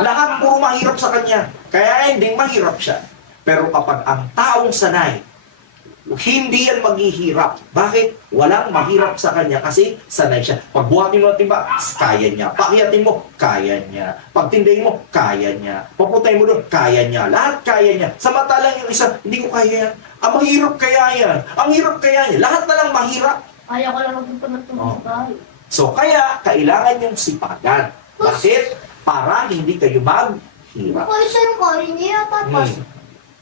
Lahat puro mahirap sa kanya. Kaya hindi mahirap siya. Pero kapag ang taong sanay, hindi yan maghihirap. Bakit? Walang mahirap sa kanya kasi sanay siya. Pagbuhatin mo ng timba, kaya niya. Pakiyatin mo, kaya niya. Pagtindahin mo, kaya niya. Paputayin mo doon, kaya niya. Lahat kaya niya. Samantalang yung isa, hindi ko kaya yan. Ang mahirap kaya yan. Ang hirap kaya niya. Lahat na lang mahirap. Kaya ko lang magpunta ng tubig. So, kaya, kailangan yung sipagan. Bakit? Para hindi kayo maghirap. Kaya siya yung kaya niya, tapos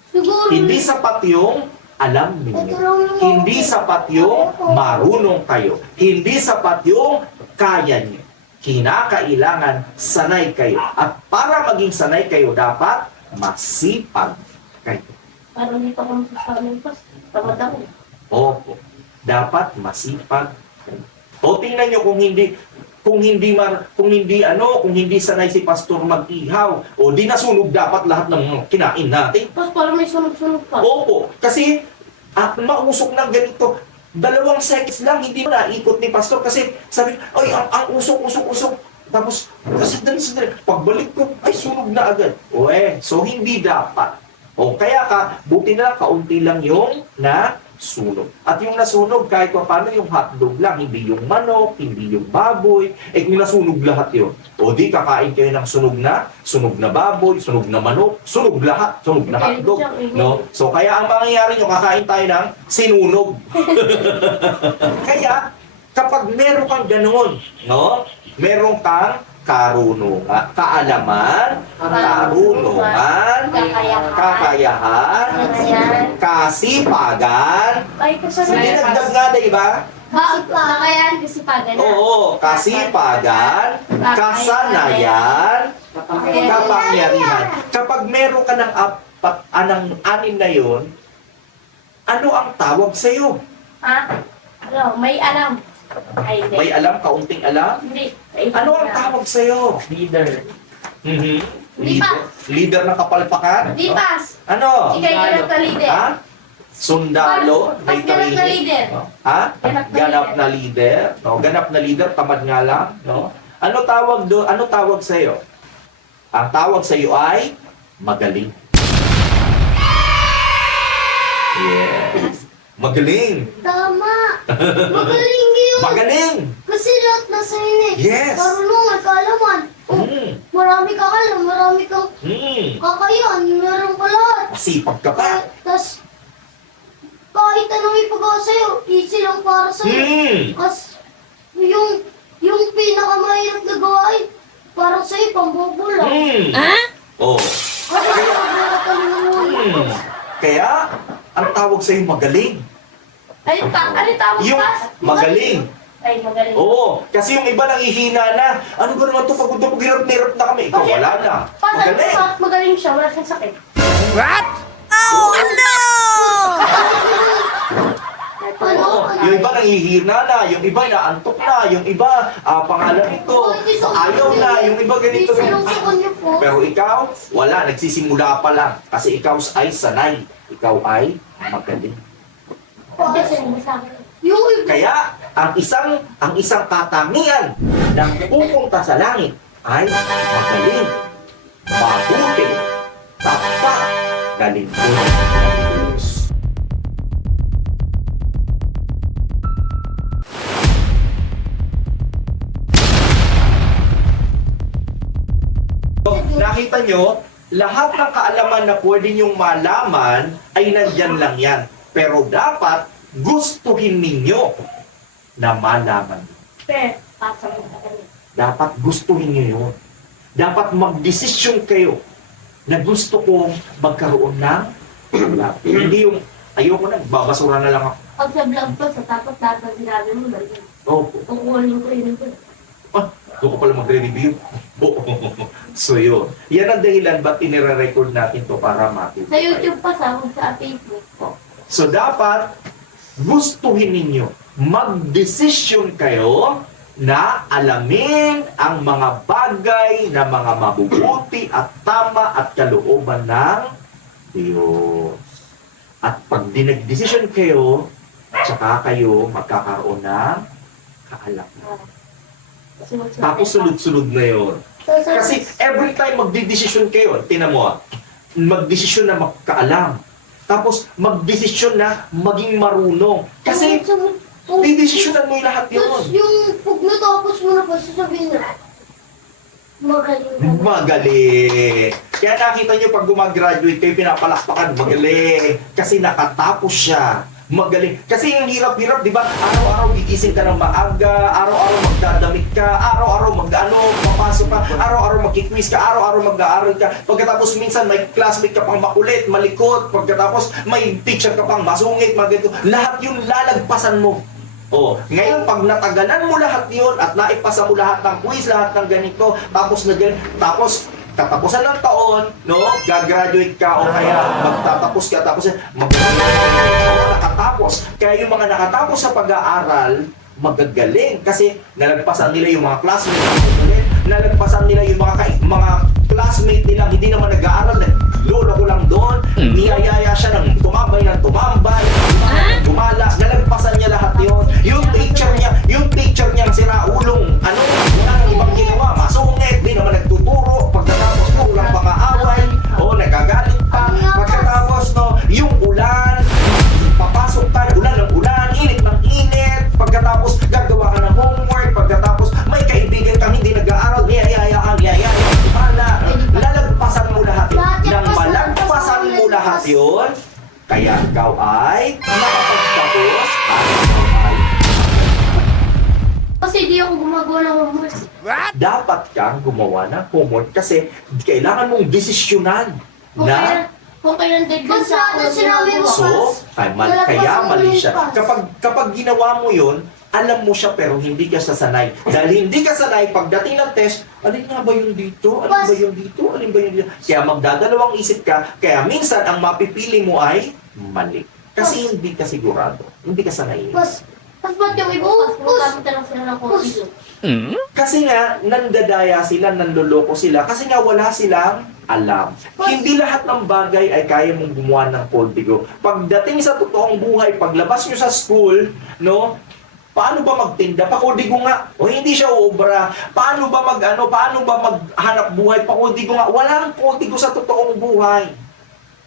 siguro Hindi sapat yung alam ninyo. Hindi sapat yung marunong kayo. Hindi sapat yung kaya niyo. Kinakailangan sanay kayo. At para maging sanay kayo, dapat masipag kayo. Parang dito ako masasanay pa. Tamad ako. Opo. Dapat masipag kayo. O tingnan nyo kung hindi sanay si pastor mag-ihaw, o di nasunog dapat lahat ng kinain natin. Tapos parang may sunog-sunog pa. Opo, kasi mausok ng ganito. 2 seconds lang, hindi mo naikot ni pastor kasi sabi, ay, ang usok. Tapos, kasi pagbalik ko, ay, sunog na agad. So hindi dapat. Kaya buti na lang, kaunti lang yung nasunog. At yung nasunog, kahit paano yung hotdog lang, hindi yung manok, hindi yung baboy, kung nasunog lahat yun. Di kakain kayo ng sunog na baboy, sunog na manok, sunog lahat, sunog na hotdog. No? So kaya ang mangyayari nyo, kakain tayo ng sinunog. Kaya, kapag meron kang ganoon, no? Meron kang kaalaman, karunungan, kakayahan, kasipagan. Ay, Dinagdag nga, diba? Kakayahan, kasipagan na. Oo, kasipagan, kasanayan, kapangyarihan. Kapag meron ka ng 6 na yun, Ano ang tawag sa'yo? Ha? Ano, may alam. Ay, hindi. May alam, kaunting alam? Hindi. Ay, Ano ang tawag sa'yo? Leader. Mhm. Lipas. Leader ng kapalpakan? Lipas. Ano? Ikay ganap na leader. Ha? Sundalo? Mas ganap na leader. Ha? Ganap na Ganap leader. na leader? No? Ganap na leader, tamad nga lang. No? Ano tawag do? Ano tawag sa'yo? Ang tawag sa'yo ay magaling. Yes. Magaling. Tama. Magaling yun. Magaling. Kasi lahat nasa yun eh. Yes. Marunong, kaalaman. Oh, marami kang alam, marami kang kakayan, meron ka lahat. Masipag ka pa. Tapos, kahit anong ipagawa sa'yo, easy lang para sa'yo. Kasi, yung pinakamahirap na gawain, para sa'yo, pambobo lang. Oh. Kasi, sobrang kaluluwa. Kaya, ang tawag sa'yo magaling. Ano tawag Yung ka? magaling. Ay, magaling. Oo, kasi yung iba nanghihina na. Ano ba naman ito? Pagod na hirap na kami. Ikaw, wala na. Magaling. Magaling siya, wala siyang sakit. Oo, yung iba nanghihina na, yung iba inaantok na, yung iba, pangalan ito, ayaw na, yung iba ganito. Easy lang sa kanya po. Pero ikaw, wala, nagsisimula pa lang. Kasi ikaw ay sanay. Ikaw ay magaling. Kasi, sa akin. Yung iba, Kaya, ang isang katangian ng pupunta sa langit ay magaling, mabuti, tapat, galing po ng Diyos. Nakita nyo, lahat ng kaalaman na pwede nyong malaman ay nandyan lang yan. Pero dapat gustuhin ninyo na malaman. Pero, pasok mo sa kanya. Dapat gustuhin nyo yun. Dapat magdesisyon kayo na gusto kong magkaroon ng love. Hindi yung, ayoko na, babasura na lang ako. Pag sa vlog pa, sa tapos lahat ng sinabi mo, balik. Opo. Kukunin ko yun. Doon ko pala magre-review. So yun. Yan ang dahilan ba't inire-record natin to para makita. Sa YouTube pa, sa Facebook. So dapat gustuhin ninyo, magdesisyon kayo na alamin ang mga bagay na mga mabubuti at tama at kalooban ng Diyos. At pag dinag-desisyon kayo, tsaka kayo magkakaroon ng kaalaman. Tapos sunod-sunod na yun. Kasi every time magdidesisyon kayo, tinan mo, magdesisyon na magkaalam. Tapos magdesisyon na maging marunong. Kasi didesisyonan mo yung lahat tapos yun. yung pag natapos mo na pa, sasabihin na, magaling ka na. Magaling. Kaya nakita nyo pag gumagraduate kayo, pinapalakpakan, magaling. Kasi nakatapos siya. Magaling. Kasi yung hirap-hirap, di ba? Araw-araw gigising ka ng maaga, araw-araw magdadamit ka, araw-araw papasok ka, araw-araw magkikwiz ka, araw-araw mag-aaral ka. Pagkatapos minsan may classmate ka pang makulit, malikot, pagkatapos may teacher ka pang masungit, ganito. Lahat yun lalagpasan mo. Oh, ngayon pag natagalan mo lahat yun at naipasa mo lahat ng quiz, lahat ng ganito, tapos katapusan ng taon, no, gagraduate ka o kaya magtatapos ka, tapos nakatapos. Kaya yung mga nakatapos sa pag-aaral, magagaling kasi nalagpasan nila yung mga classmates, nalagpasan nila yung mga classmate nila hindi naman nag-aaral, lolo ko lang doon, niyayaya siya ng tumambay, gumala, nalagpasan niya lahat yun. Yung teacher niya sira ulong, wala nang ibang ginawa, masungit, di naman nagtuturo, pagkatapos mo, walang pang-aaway, nagagalit pa, pagkatapos, yung ulan, papasok tayo, ulan ng ulan, init ng init, pagkatapos gagawa ka ng homework, pagkatapos may kaibigan kang hindi nag-aaral, niyayayaan, lalagpasan mo lahat yun. Nang malagpasan mo lahat yun, kaya ikaw ay nakapagtapos at ikaw ay Kasi di ako gumagawa ng homework. dapat kang gumawa ng homework kasi kailangan mong desisyonan na Kung kailan deadline Mas natin sinabi mo. kaya mali siya. Kapag ginawa mo yun, alam mo siya pero hindi ka sasanay. Dahil hindi ka sanay, pagdating ng test, alin nga ba yung dito? Alin ba yung dito? Alin ba yung dito? Kaya magdadalawang isip ka, kaya minsan ang mapipili mo ay mali. Kasi hindi ka sigurado. Hindi ka sanay. Pas, Ba't yung iba, pumunta lang sila ng kotse. Kasi nga, nandadaya sila, nanloloko sila. Kasi nga, wala silang alam. Hindi lahat ng bagay ay kaya mong gumawa ng kodigo. Pagdating sa totoong buhay, paglabas nyo sa school, no, paano ba magtinda? Pakodigo nga. O hindi siya uubra. Paano ba paano ba maghanap buhay? Pakodigo nga. Walang kodigo sa totoong buhay.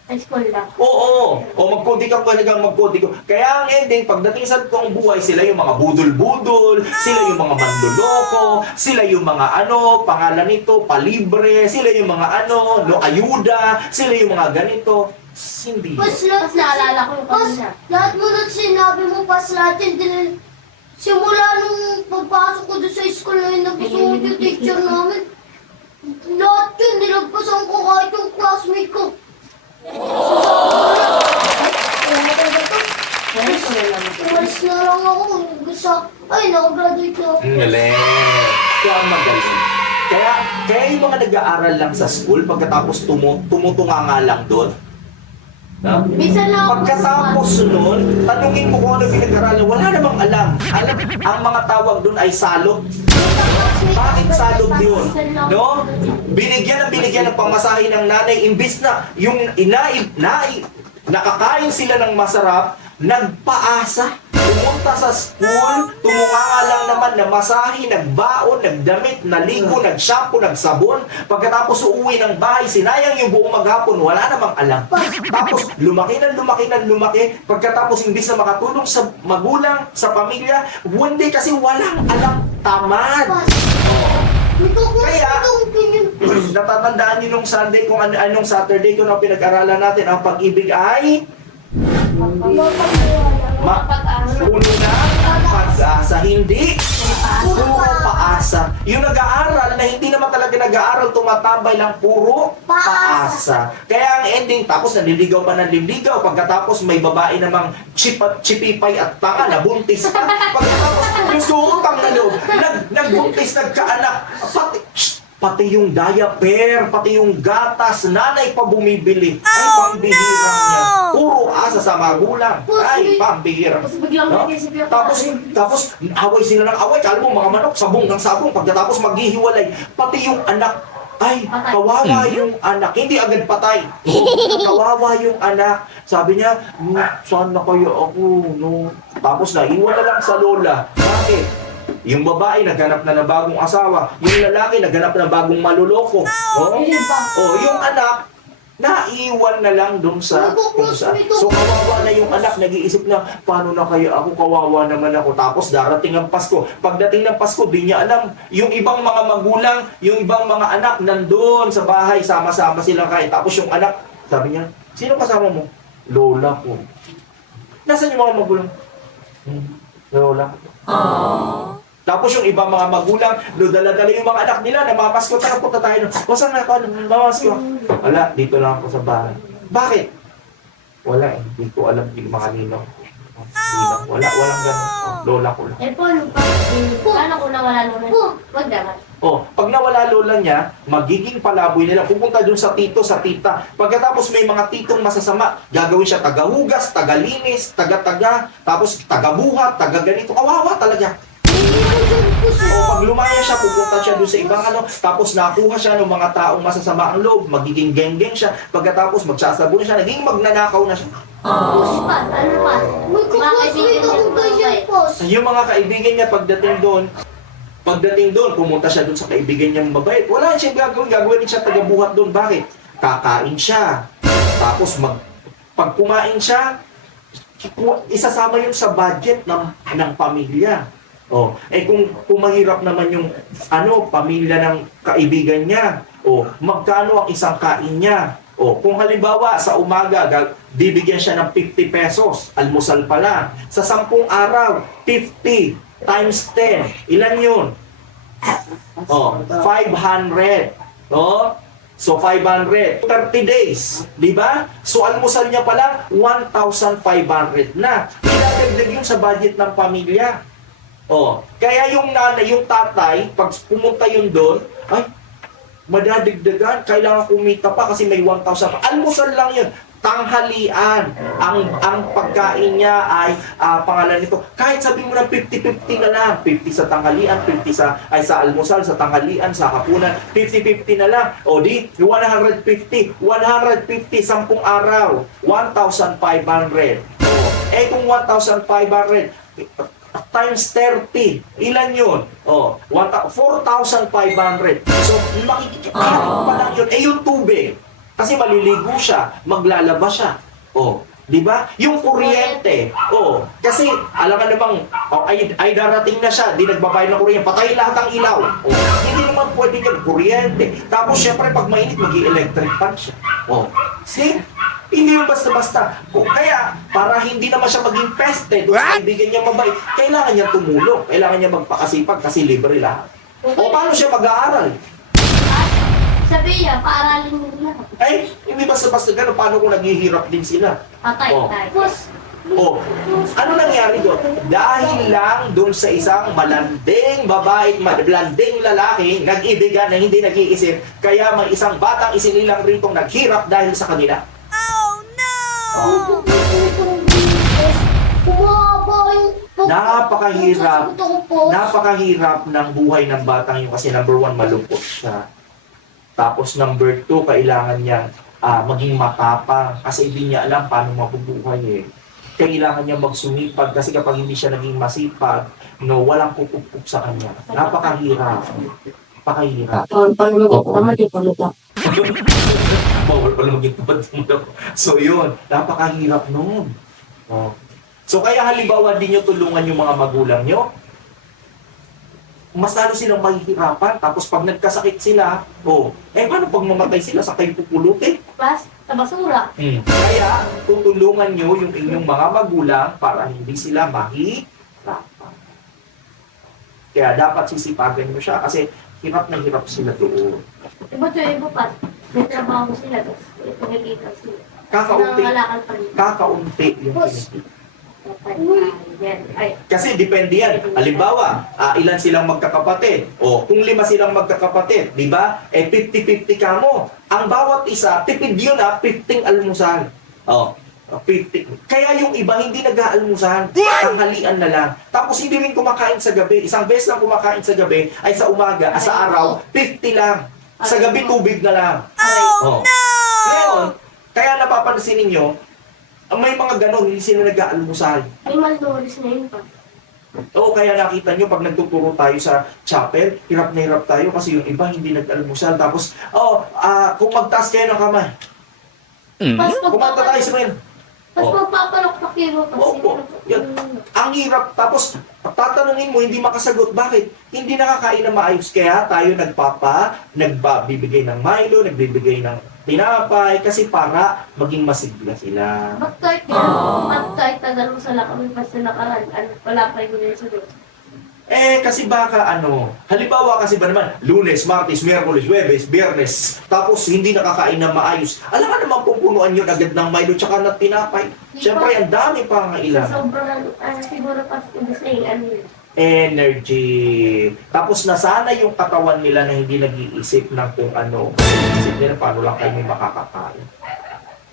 High school lang. Oo. O magkodigo ka talagang magkodigo. Kaya ang ending, pagdating sa totoong buhay, sila yung mga budol-budol, sila yung mga manloloko, sila yung mga pangalan nito, palibre, sila yung mga ayuda, sila yung mga ganito. Hindi. pas Tapos naalala ko yung kanina. lahat mo na sinabi mo, pas lahat yung simula nung pagpasok ko doon sa school na yun, nagusunod yung teacher namin. Lahat yun, nilagpasan ko kahit yung classmate ko. Umalis na lang ako. Nakagraduate na ako. Galing. Kaya magaling. Kaya yung mga nag-aaral lang sa school, pagkatapos tumutunga nga lang doon, no? Minsan lang ako Pagkatapos nun, tanungin mo kung ano pinag-aralan, wala namang alam. Ang mga tawag doon ay salot. Bakit salot yun? No? Binigyan ng pamasahe ng nanay, imbis na yung nakakain sila ng masarap, nagpaasa. Pumunta sa school, tumunga lang naman na masahe, nagbaon, nagdamit, naligo, nagshampoo, nagsabon. Pagkatapos uuwi ng bahay, sinayang yung buong maghapon, wala namang alam. Tapos lumaki. Pagkatapos imbis na makatulong sa magulang, sa pamilya, hindi kasi walang alam, tamad. Kaya, natatandaan niyo nung Sunday, kung anong Saturday kung ang pinag-aralan natin, ang pag-ibig ay puno ng pag-asa, hindi puro paasa. Yung nag-aaral na hindi naman talaga nag-aaral, tumatambay lang puro paasa. Kaya ang ending, tapos nanliligaw pa ng liligaw, pagkatapos may babae namang chipipay at tanga, nabuntis pa. Pagkatapos yung suutang na loob, nagbuntis, nagkaanak, pati yung diaper, pati yung gatas, nanay pa bumibili. Ay, pambihira niya. Puro asa sa magulang. Ay, pambihira. Tapos biglang No? naisip yung Tapos, away sila ng away. Kala mo, mga manok, sabong ng sabong. Pagkatapos maghihiwalay, pati yung anak, ay, Patay. kawawa yung anak. Hindi agad patay. Kawawa yung anak. Sabi niya, saan na kayo ako? No? Tapos naiwan na lang sa lola. Bakit? Yung babae naghanap na ng bagong asawa. Yung lalaki naghanap na ng bagong maluloko. Yung anak, naiwan na lang dun sa kung saan. So kawawa na yung anak, nag-iisip na, paano na kaya ako, kawawa naman ako. Tapos darating ang Pasko. Pagdating ng Pasko, di niya alam, yung ibang mga magulang, yung ibang mga anak, nandun sa bahay, sama-sama silang kain. Tapos yung anak, sabi niya, sino kasama mo? Lola ko. Nasaan yung mga magulang? Lola ko. Tapos yung ibang mga magulang, dala-dala yung mga anak nila na mga Pasko, tara punta tayo. O saan na ako? Pasko. Wala, dito lang ako sa bahay. Bakit? Wala eh. Hindi ko alam yung mga ninong. Walang ganun. Lola ko lang. paano kung nawala naman? Wag naman. Pag nawala lola niya, magiging palaboy nila. Pupunta dun sa tito, sa tita. Pagkatapos may mga titong masasama, gagawin siya tagahugas, tagalinis, taga-taga, tapos tagabuhat, taga-ganito. Kawawa talaga. Pag lumaya siya, pupunta siya doon sa ibang tapos nakuha siya ng mga taong masasama ang loob, magiging geng-geng siya, pagkatapos magsasabon siya, naging magnanakaw na siya. Ano pa? Magkakasway akong ganyan, boss. Yung mga kaibigan niya pagdating doon, pumunta siya doon sa kaibigan niyang mabait. Wala siyang gagawin siya tagabuhat doon. Bakit? Kakain siya. Tapos pag kumain siya, isasama yun sa budget ng pamilya. Kung mahirap naman yung pamilya ng kaibigan niya, magkano ang isang kain niya? Kung halimbawa sa umaga, bibigyan siya ng 50 pesos, almusal pala. Sa 10 araw, 50 times 10. Ilan yun? 500. So 500, 30 days, di ba? So almusal niya pala 1,500 na. Ilalagdag yun sa budget ng pamilya. Kaya yung nanay, yung tatay, pag pumunta yun doon, ay, madadagdagan, kailangan kumita pa kasi may 1,000 pa. Almusal lang yun. Tanghalian. Ang pagkain niya ay pangalan nito. Kahit sabihin mo na 50-50 na lang. 50 sa tanghalian, 50 sa almusal, sa tanghalian, sa hapunan. 50-50 na lang. O di, 150. 150, 10 araw. 1,500. Eh kung 1,500 times 30, ilan yun? 4,500. So, makikita pa lang yun. Eh yung tubig, kasi maliligo siya, maglalaba siya. Di ba? Yung kuryente, kasi alam ka namang, ay darating na siya, di nagbabayad ng kuryente, patay lahat ang ilaw. Hindi naman pwede yung kuryente. Tapos syempre pag mainit, mag-i-electric fan siya. See? Hindi yung basta-basta. Kaya, para hindi naman siya maging peste, doon sa kaibigan niya mabait, kailangan niya tumulong. Kailangan niya magpakasipag kasi libre lahat. Paano siya mag-aaral? Sabi niya, paaralin mo na. Ay, hindi basta-basta gano'n. Paano kung naghihirap din sila? Patay Oh. tayo. Tapos, Ano nangyari doon? Dahil lang doon sa isang malanding babae, malanding lalaki, nag-ibigan na hindi nag-iisip, kaya may isang batang isinilang ritong naghirap dahil sa kanila. Napakahirap. Napakahirap ng buhay ng batang yun kasi number 1, malungkot siya. Tapos number 2, kailangan niya maging matapang kasi hindi niya alam paano mabubuhay eh. Kailangan niya magsumipag kasi kapag hindi siya naging masipag, walang pupupuk sa kanya. Napakahirap. Napakahirap. Bawal pala maging tamad mo. So yun, napakahirap nun. So kaya halimbawa din nyo tulungan yung mga magulang nyo, mas lalo silang mahihirapan. Tapos pag nagkasakit sila, paano pag mamatay sila sa kayo pupulutin? Pas, sa basura. Kaya tutulungan nyo yung inyong mga magulang para hindi sila mahihirapan. Kaya dapat sisipagan nyo siya kasi hirap na hirap sila doon. Iba to, iba pa. May trabaho sila, tapos nakikita sila. Kakaunti. Nangangalakal pa rin. Kakaunti yung pinipili. Ay, Kasi depende yan. Halimbawa, ilan silang magkakapatid? Kung 5 silang magkakapatid, di ba? 50-50 ka mo. Ang bawat isa, tipid yun 15 almusal. 50. Kaya yung iba hindi nag-aalmusal. Tanghalian na lang. Tapos hindi rin kumakain sa gabi. Isang beses lang kumakain sa gabi ay sa umaga, sa araw, 50 lang. Sa gabi, tubig na lang. Ngayon, kaya napapansin ninyo, may mga ganon, hindi sila nag-aalmusal. may malnourished na yun pa. Kaya nakita nyo, pag nagtuturo tayo sa chapel, hirap na hirap tayo kasi yung iba hindi nag-almusal. Tapos, kung magtaas kayo ng kamay, kumanta tayo sa mga Tapos magpapalakpak kayo kasi. Opo. Yan. Ang hirap. Tapos, tatanungin mo, hindi makasagot. Bakit? Hindi nakakain na maayos. Kaya tayo nagbibigay ng Milo, nagbibigay ng tinapay, kasi para maging masigla sila. Ba't kahit tagal mo sa lakami pa sa lakaran, wala pa yung sa doon. Kasi baka halimbawa kasi ba naman, Lunes, Martes, Miyerkules, Huwebes, Biyernes, tapos hindi nakakain na maayos. Alam ka naman pupunuan yun agad ng Milo tsaka ng tinapay. Siyempre, ang dami pa nga ilan. Sobrang, siguro pa yun. Energy. Tapos nasana yung katawan nila na hindi nag-iisip ng kung ano. Isip nila paano lang kayo may makakakain.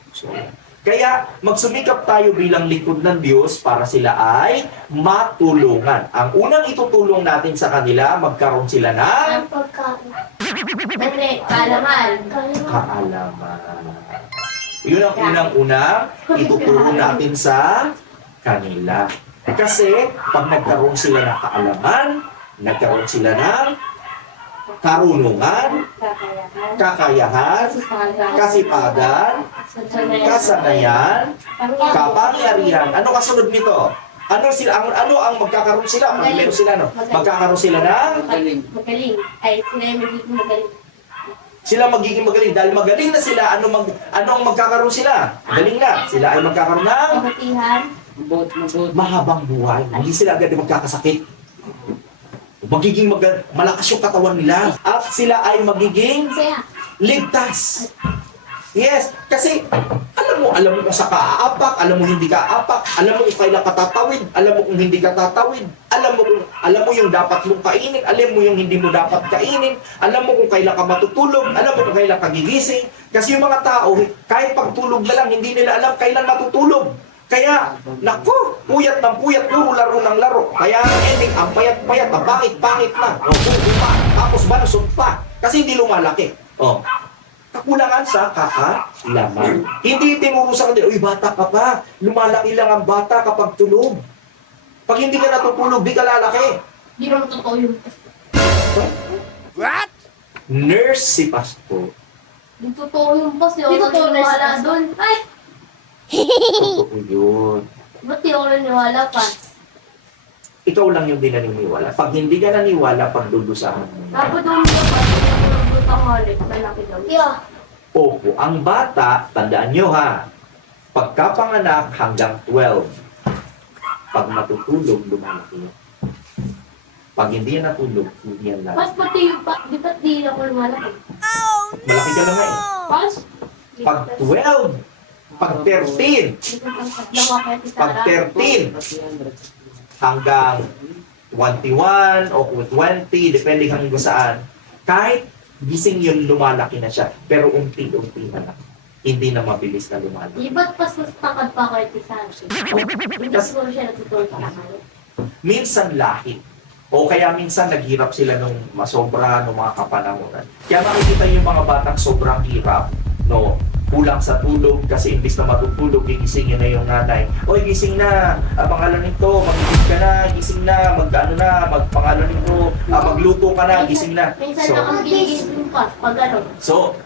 So, kaya magsumikap tayo bilang likod ng Diyos para sila ay matulungan. Ang unang itutulong natin sa kanila, magkaroon sila ng Hindi, kaalaman. kaalaman. Yun ang unang-unang itutulong natin sa kanila. Kasi pag nagkaroon sila ng kaalaman, nagkaroon sila ng karunungan, kakayahan, kasipagan, kasanayan, kapangyarihan. Ano kasunod nito? Ano ang magkakaroon sila? Pag meron sila, magkakaroon sila ng Magaling. Ay, sila yung magiging magaling. sila magiging magaling. Dahil magaling na sila, ano ang magkakaroon sila? Magaling na. Sila ay magkakaroon ng Kabutihan. mahabang buhay. Hindi sila agad magkakasakit. Magiging malakas yung katawan nila. At sila ay magiging Kaya, ligtas. Yes, kasi alam mo kung sa ka-aapak, alam mo hindi ka aapak, alam mo kung kailan ka tatawid, alam mo kung hindi ka tatawid, alam mo yung dapat mong kainin, alam mo yung hindi mo dapat kainin, alam mo kung kailan ka matutulog, alam mo kung kailan ka gigising. Kasi yung mga tao, kahit pagtulog na lang, hindi nila alam kailan matutulog. Kaya, naku, puyat ng puyat, puro laro ng laro. Kaya ang ending, ang payat-payat, ang pangit-pangit na. O, pa, tapos balusog pa. Kasi hindi lumalaki. O, kakulangan sa kakalaman. Hindi tinuro sa kanila, uy, bata ka pa. Lumalaki lang ang bata kapag tulog. Pag hindi ka natutulog, di ka lalaki. Di naman totoo yun. Nurse si Pastor. Di totoo yung boss. Di totoo Wala na doon. Ay! Totoo yun. Ba't di ako naniwala pa? Ikaw lang yung di naniniwala. Pag hindi ka naniwala, pagdudusahan mo. Tapos doon mo pa, doon tanghalik, malaki daw. Yeah. Opo, ang bata, tandaan nyo ha, pagkapanganak hanggang 12, pag matutulog, lumalaki yan. Pag hindi yan natulog, hindi yan lalaki. Pas pati yung, di ba't di ako lumalaki? Malaki ka na nga eh. Pas? Pag 12, pag 13, pag 13, hanggang 21 o 20, depende hanggang saan, kahit gising yun, lumalaki na siya. Pero unti-unti na lang. Hindi na mabilis na lumalaki. Di ba't pas mas takad pa kahit isa? Hindi siguro siya natutulog sa tanghalik. Minsan lahit. O kaya minsan naghirap sila nung masobra nung mga kapanahonan. Kaya makikita yung mga batang sobrang hirap, no? Kulang sa tulog kasi imbis na matutulog, gigisingin na yung nanay. Oy, gising na, pangalan nito, magiging ka na, gising na, magpangalan nito, magluto ka na, gising na. Minsan lang ang gigising pas, pag ano. So,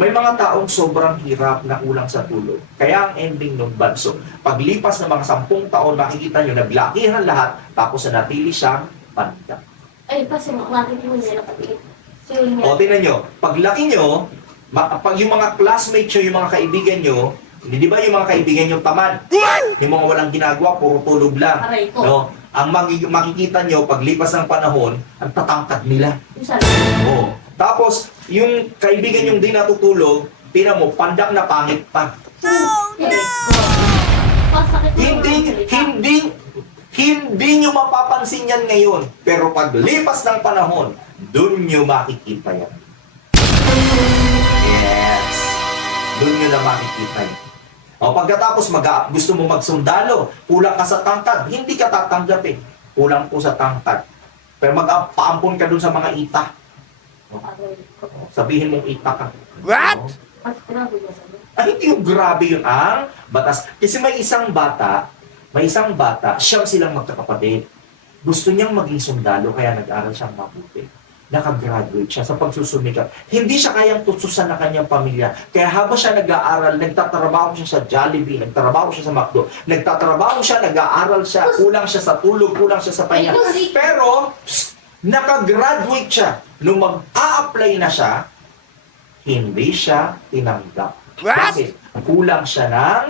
may mga taong sobrang hirap na kulang sa tulog. Kaya ang ending ng banso, paglipas ng mga 10 taon, makikita nyo, naglakihan lahat, tapos nanatili siyang panda. Ay, pas yung bakit mo nila pati. So, yun nga. O, tingnan nyo, paglaki nyo, pag yung mga classmates nyo, yung mga kaibigan nyo, di ba yung mga kaibigan nyo tamad? Yung mga walang ginagawa, puro tulog lang. Aray ko. No? Ang makikita nyo, paglipas ng panahon, ang tatangkad nila. Yung sa Oo. Tapos, yung kaibigan yung di natutulog, tingnan mo, pandak na pangit pa. Hindi nyo mapapansin yan ngayon. Pero paglipas ng panahon, dun nyo makikita yan. Yes. Doon nyo na makikita yan. O pagkatapos gusto mo magsundalo, kulang ka sa tangkad, hindi ka tatanggap eh. Kulang po sa tangkad. Pero paampon ka dun sa mga ita. Sabihin mong ita ka. What? Mas grabe na sabi. Hindi yung grabe yun ang batas. Kasi may isang bata, siyam silang magkakapatid. Gusto niyang maging sundalo, kaya nag-aral siyang mabuti. Nakagraduate siya sa pagsusumikap. Hindi siya kayang tutsusan ng kanyang pamilya. Kaya habang siya nag-aaral, nagtatrabaho siya sa Jollibee, nagtatrabaho siya sa McDo, nagtatrabaho siya, nag-aaral siya, kulang siya sa tulog, kulang siya sa pahinga. Pero, nakagraduate siya. Nung mag-a-apply na siya, hindi siya tinanggap. Bakit? Kulang siya ng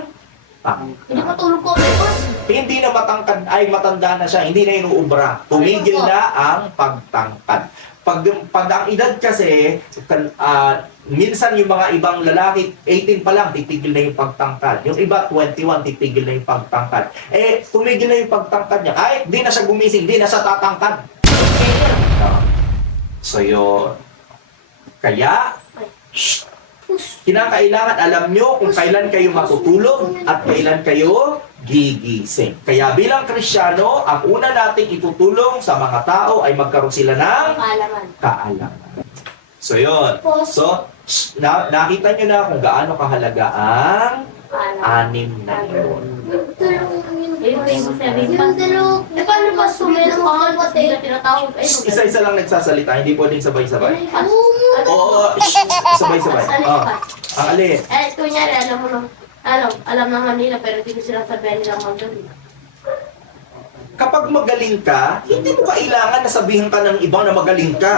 Hindi matulog ko ulit, boss. hindi na matangkad, ay matanda na siya, hindi na inuubra. Tumigil na ang pagtangkad. Pag ang edad kasi, minsan yung mga ibang lalaki, 18 pa lang, titigil na yung pagtangkad. Yung iba, 21, titigil na yung pagtangkad. Eh, tumigil na yung pagtangkad niya. Kahit di na siya gumising, di na siya tatangkad. So yun. Kaya, kinakailangan alam nyo kung kailan kayo matutulog at kailan kayo gigising. Kaya bilang Kristiyano, ang una nating itutulong sa mga tao ay magkaroon sila ng Kaalaman. kaalaman. So yun. So, nakita nyo na kung gaano kahalaga ang Kaalaman. 6 na yun. Yung dalawang yun. Ayun pa yung sabihin pa. Yung dalawang. Eh, paano ba sumelang pangal pa sila tinatawag? Ay, Isa-isa lang nagsasalita, hindi pwedeng sabay-sabay. Oo. Oo, sabay-sabay. Ang alin? Eh, kunyari, alam mo lang, alam naman nila, pero hindi ko sila sabihin nilang magaling. Kapag magaling ka, hindi mo kailangan na sabihin ka ng ibang na magaling ka.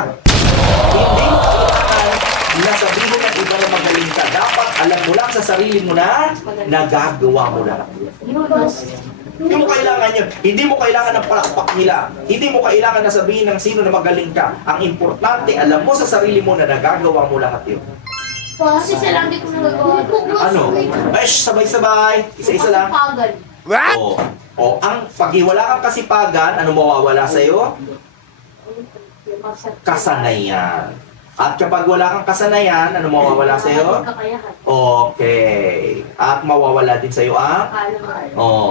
Hindi mo kailangan na sabihin ng ibang na magaling ka. Dapat alam mo lang sa sarili mo na nagagawa mo lahat. Yun, boss. Hindi mo kailangan yun. Hindi mo kailangan ng palakpak nila. Hindi mo kailangan na sabihin ng sino na magaling ka. Ang importante, alam mo sa sarili mo na nagagawa mo lahat yun. Kasi siya lang di ko nagagawa. Hindi ko class. Ano? Ay, sabay-sabay. Isa-isa lang. Pagal. O, pag wala kang kasipagan, ano mawawala sa'yo? Kasanayan. At kapag wala kang kasanayan, ano mawawala sa'yo? Kakayahan. Okay. At mawawala din sa'yo ang?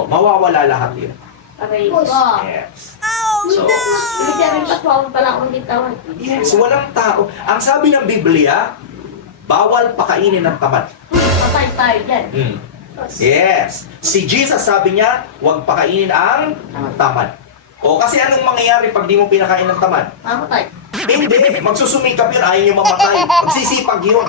Mawawala lahat yun. Aray. Boss. Yes. Hindi ko class. Ibig sabihin, pas mawag pala akong gitawan. Yes, walang tao. Ang sabi ng Biblia, bawal pakainin ng tamad. Patay tayo dyan. Hmm. Yes. Si Jesus sabi niya, huwag pakainin ang tamad. O kasi anong mangyayari pag di mo pinakain ng tamad? Mamatay. Hindi, magsusumikap yun, ayaw niyo mamatay. Magsisipag yun.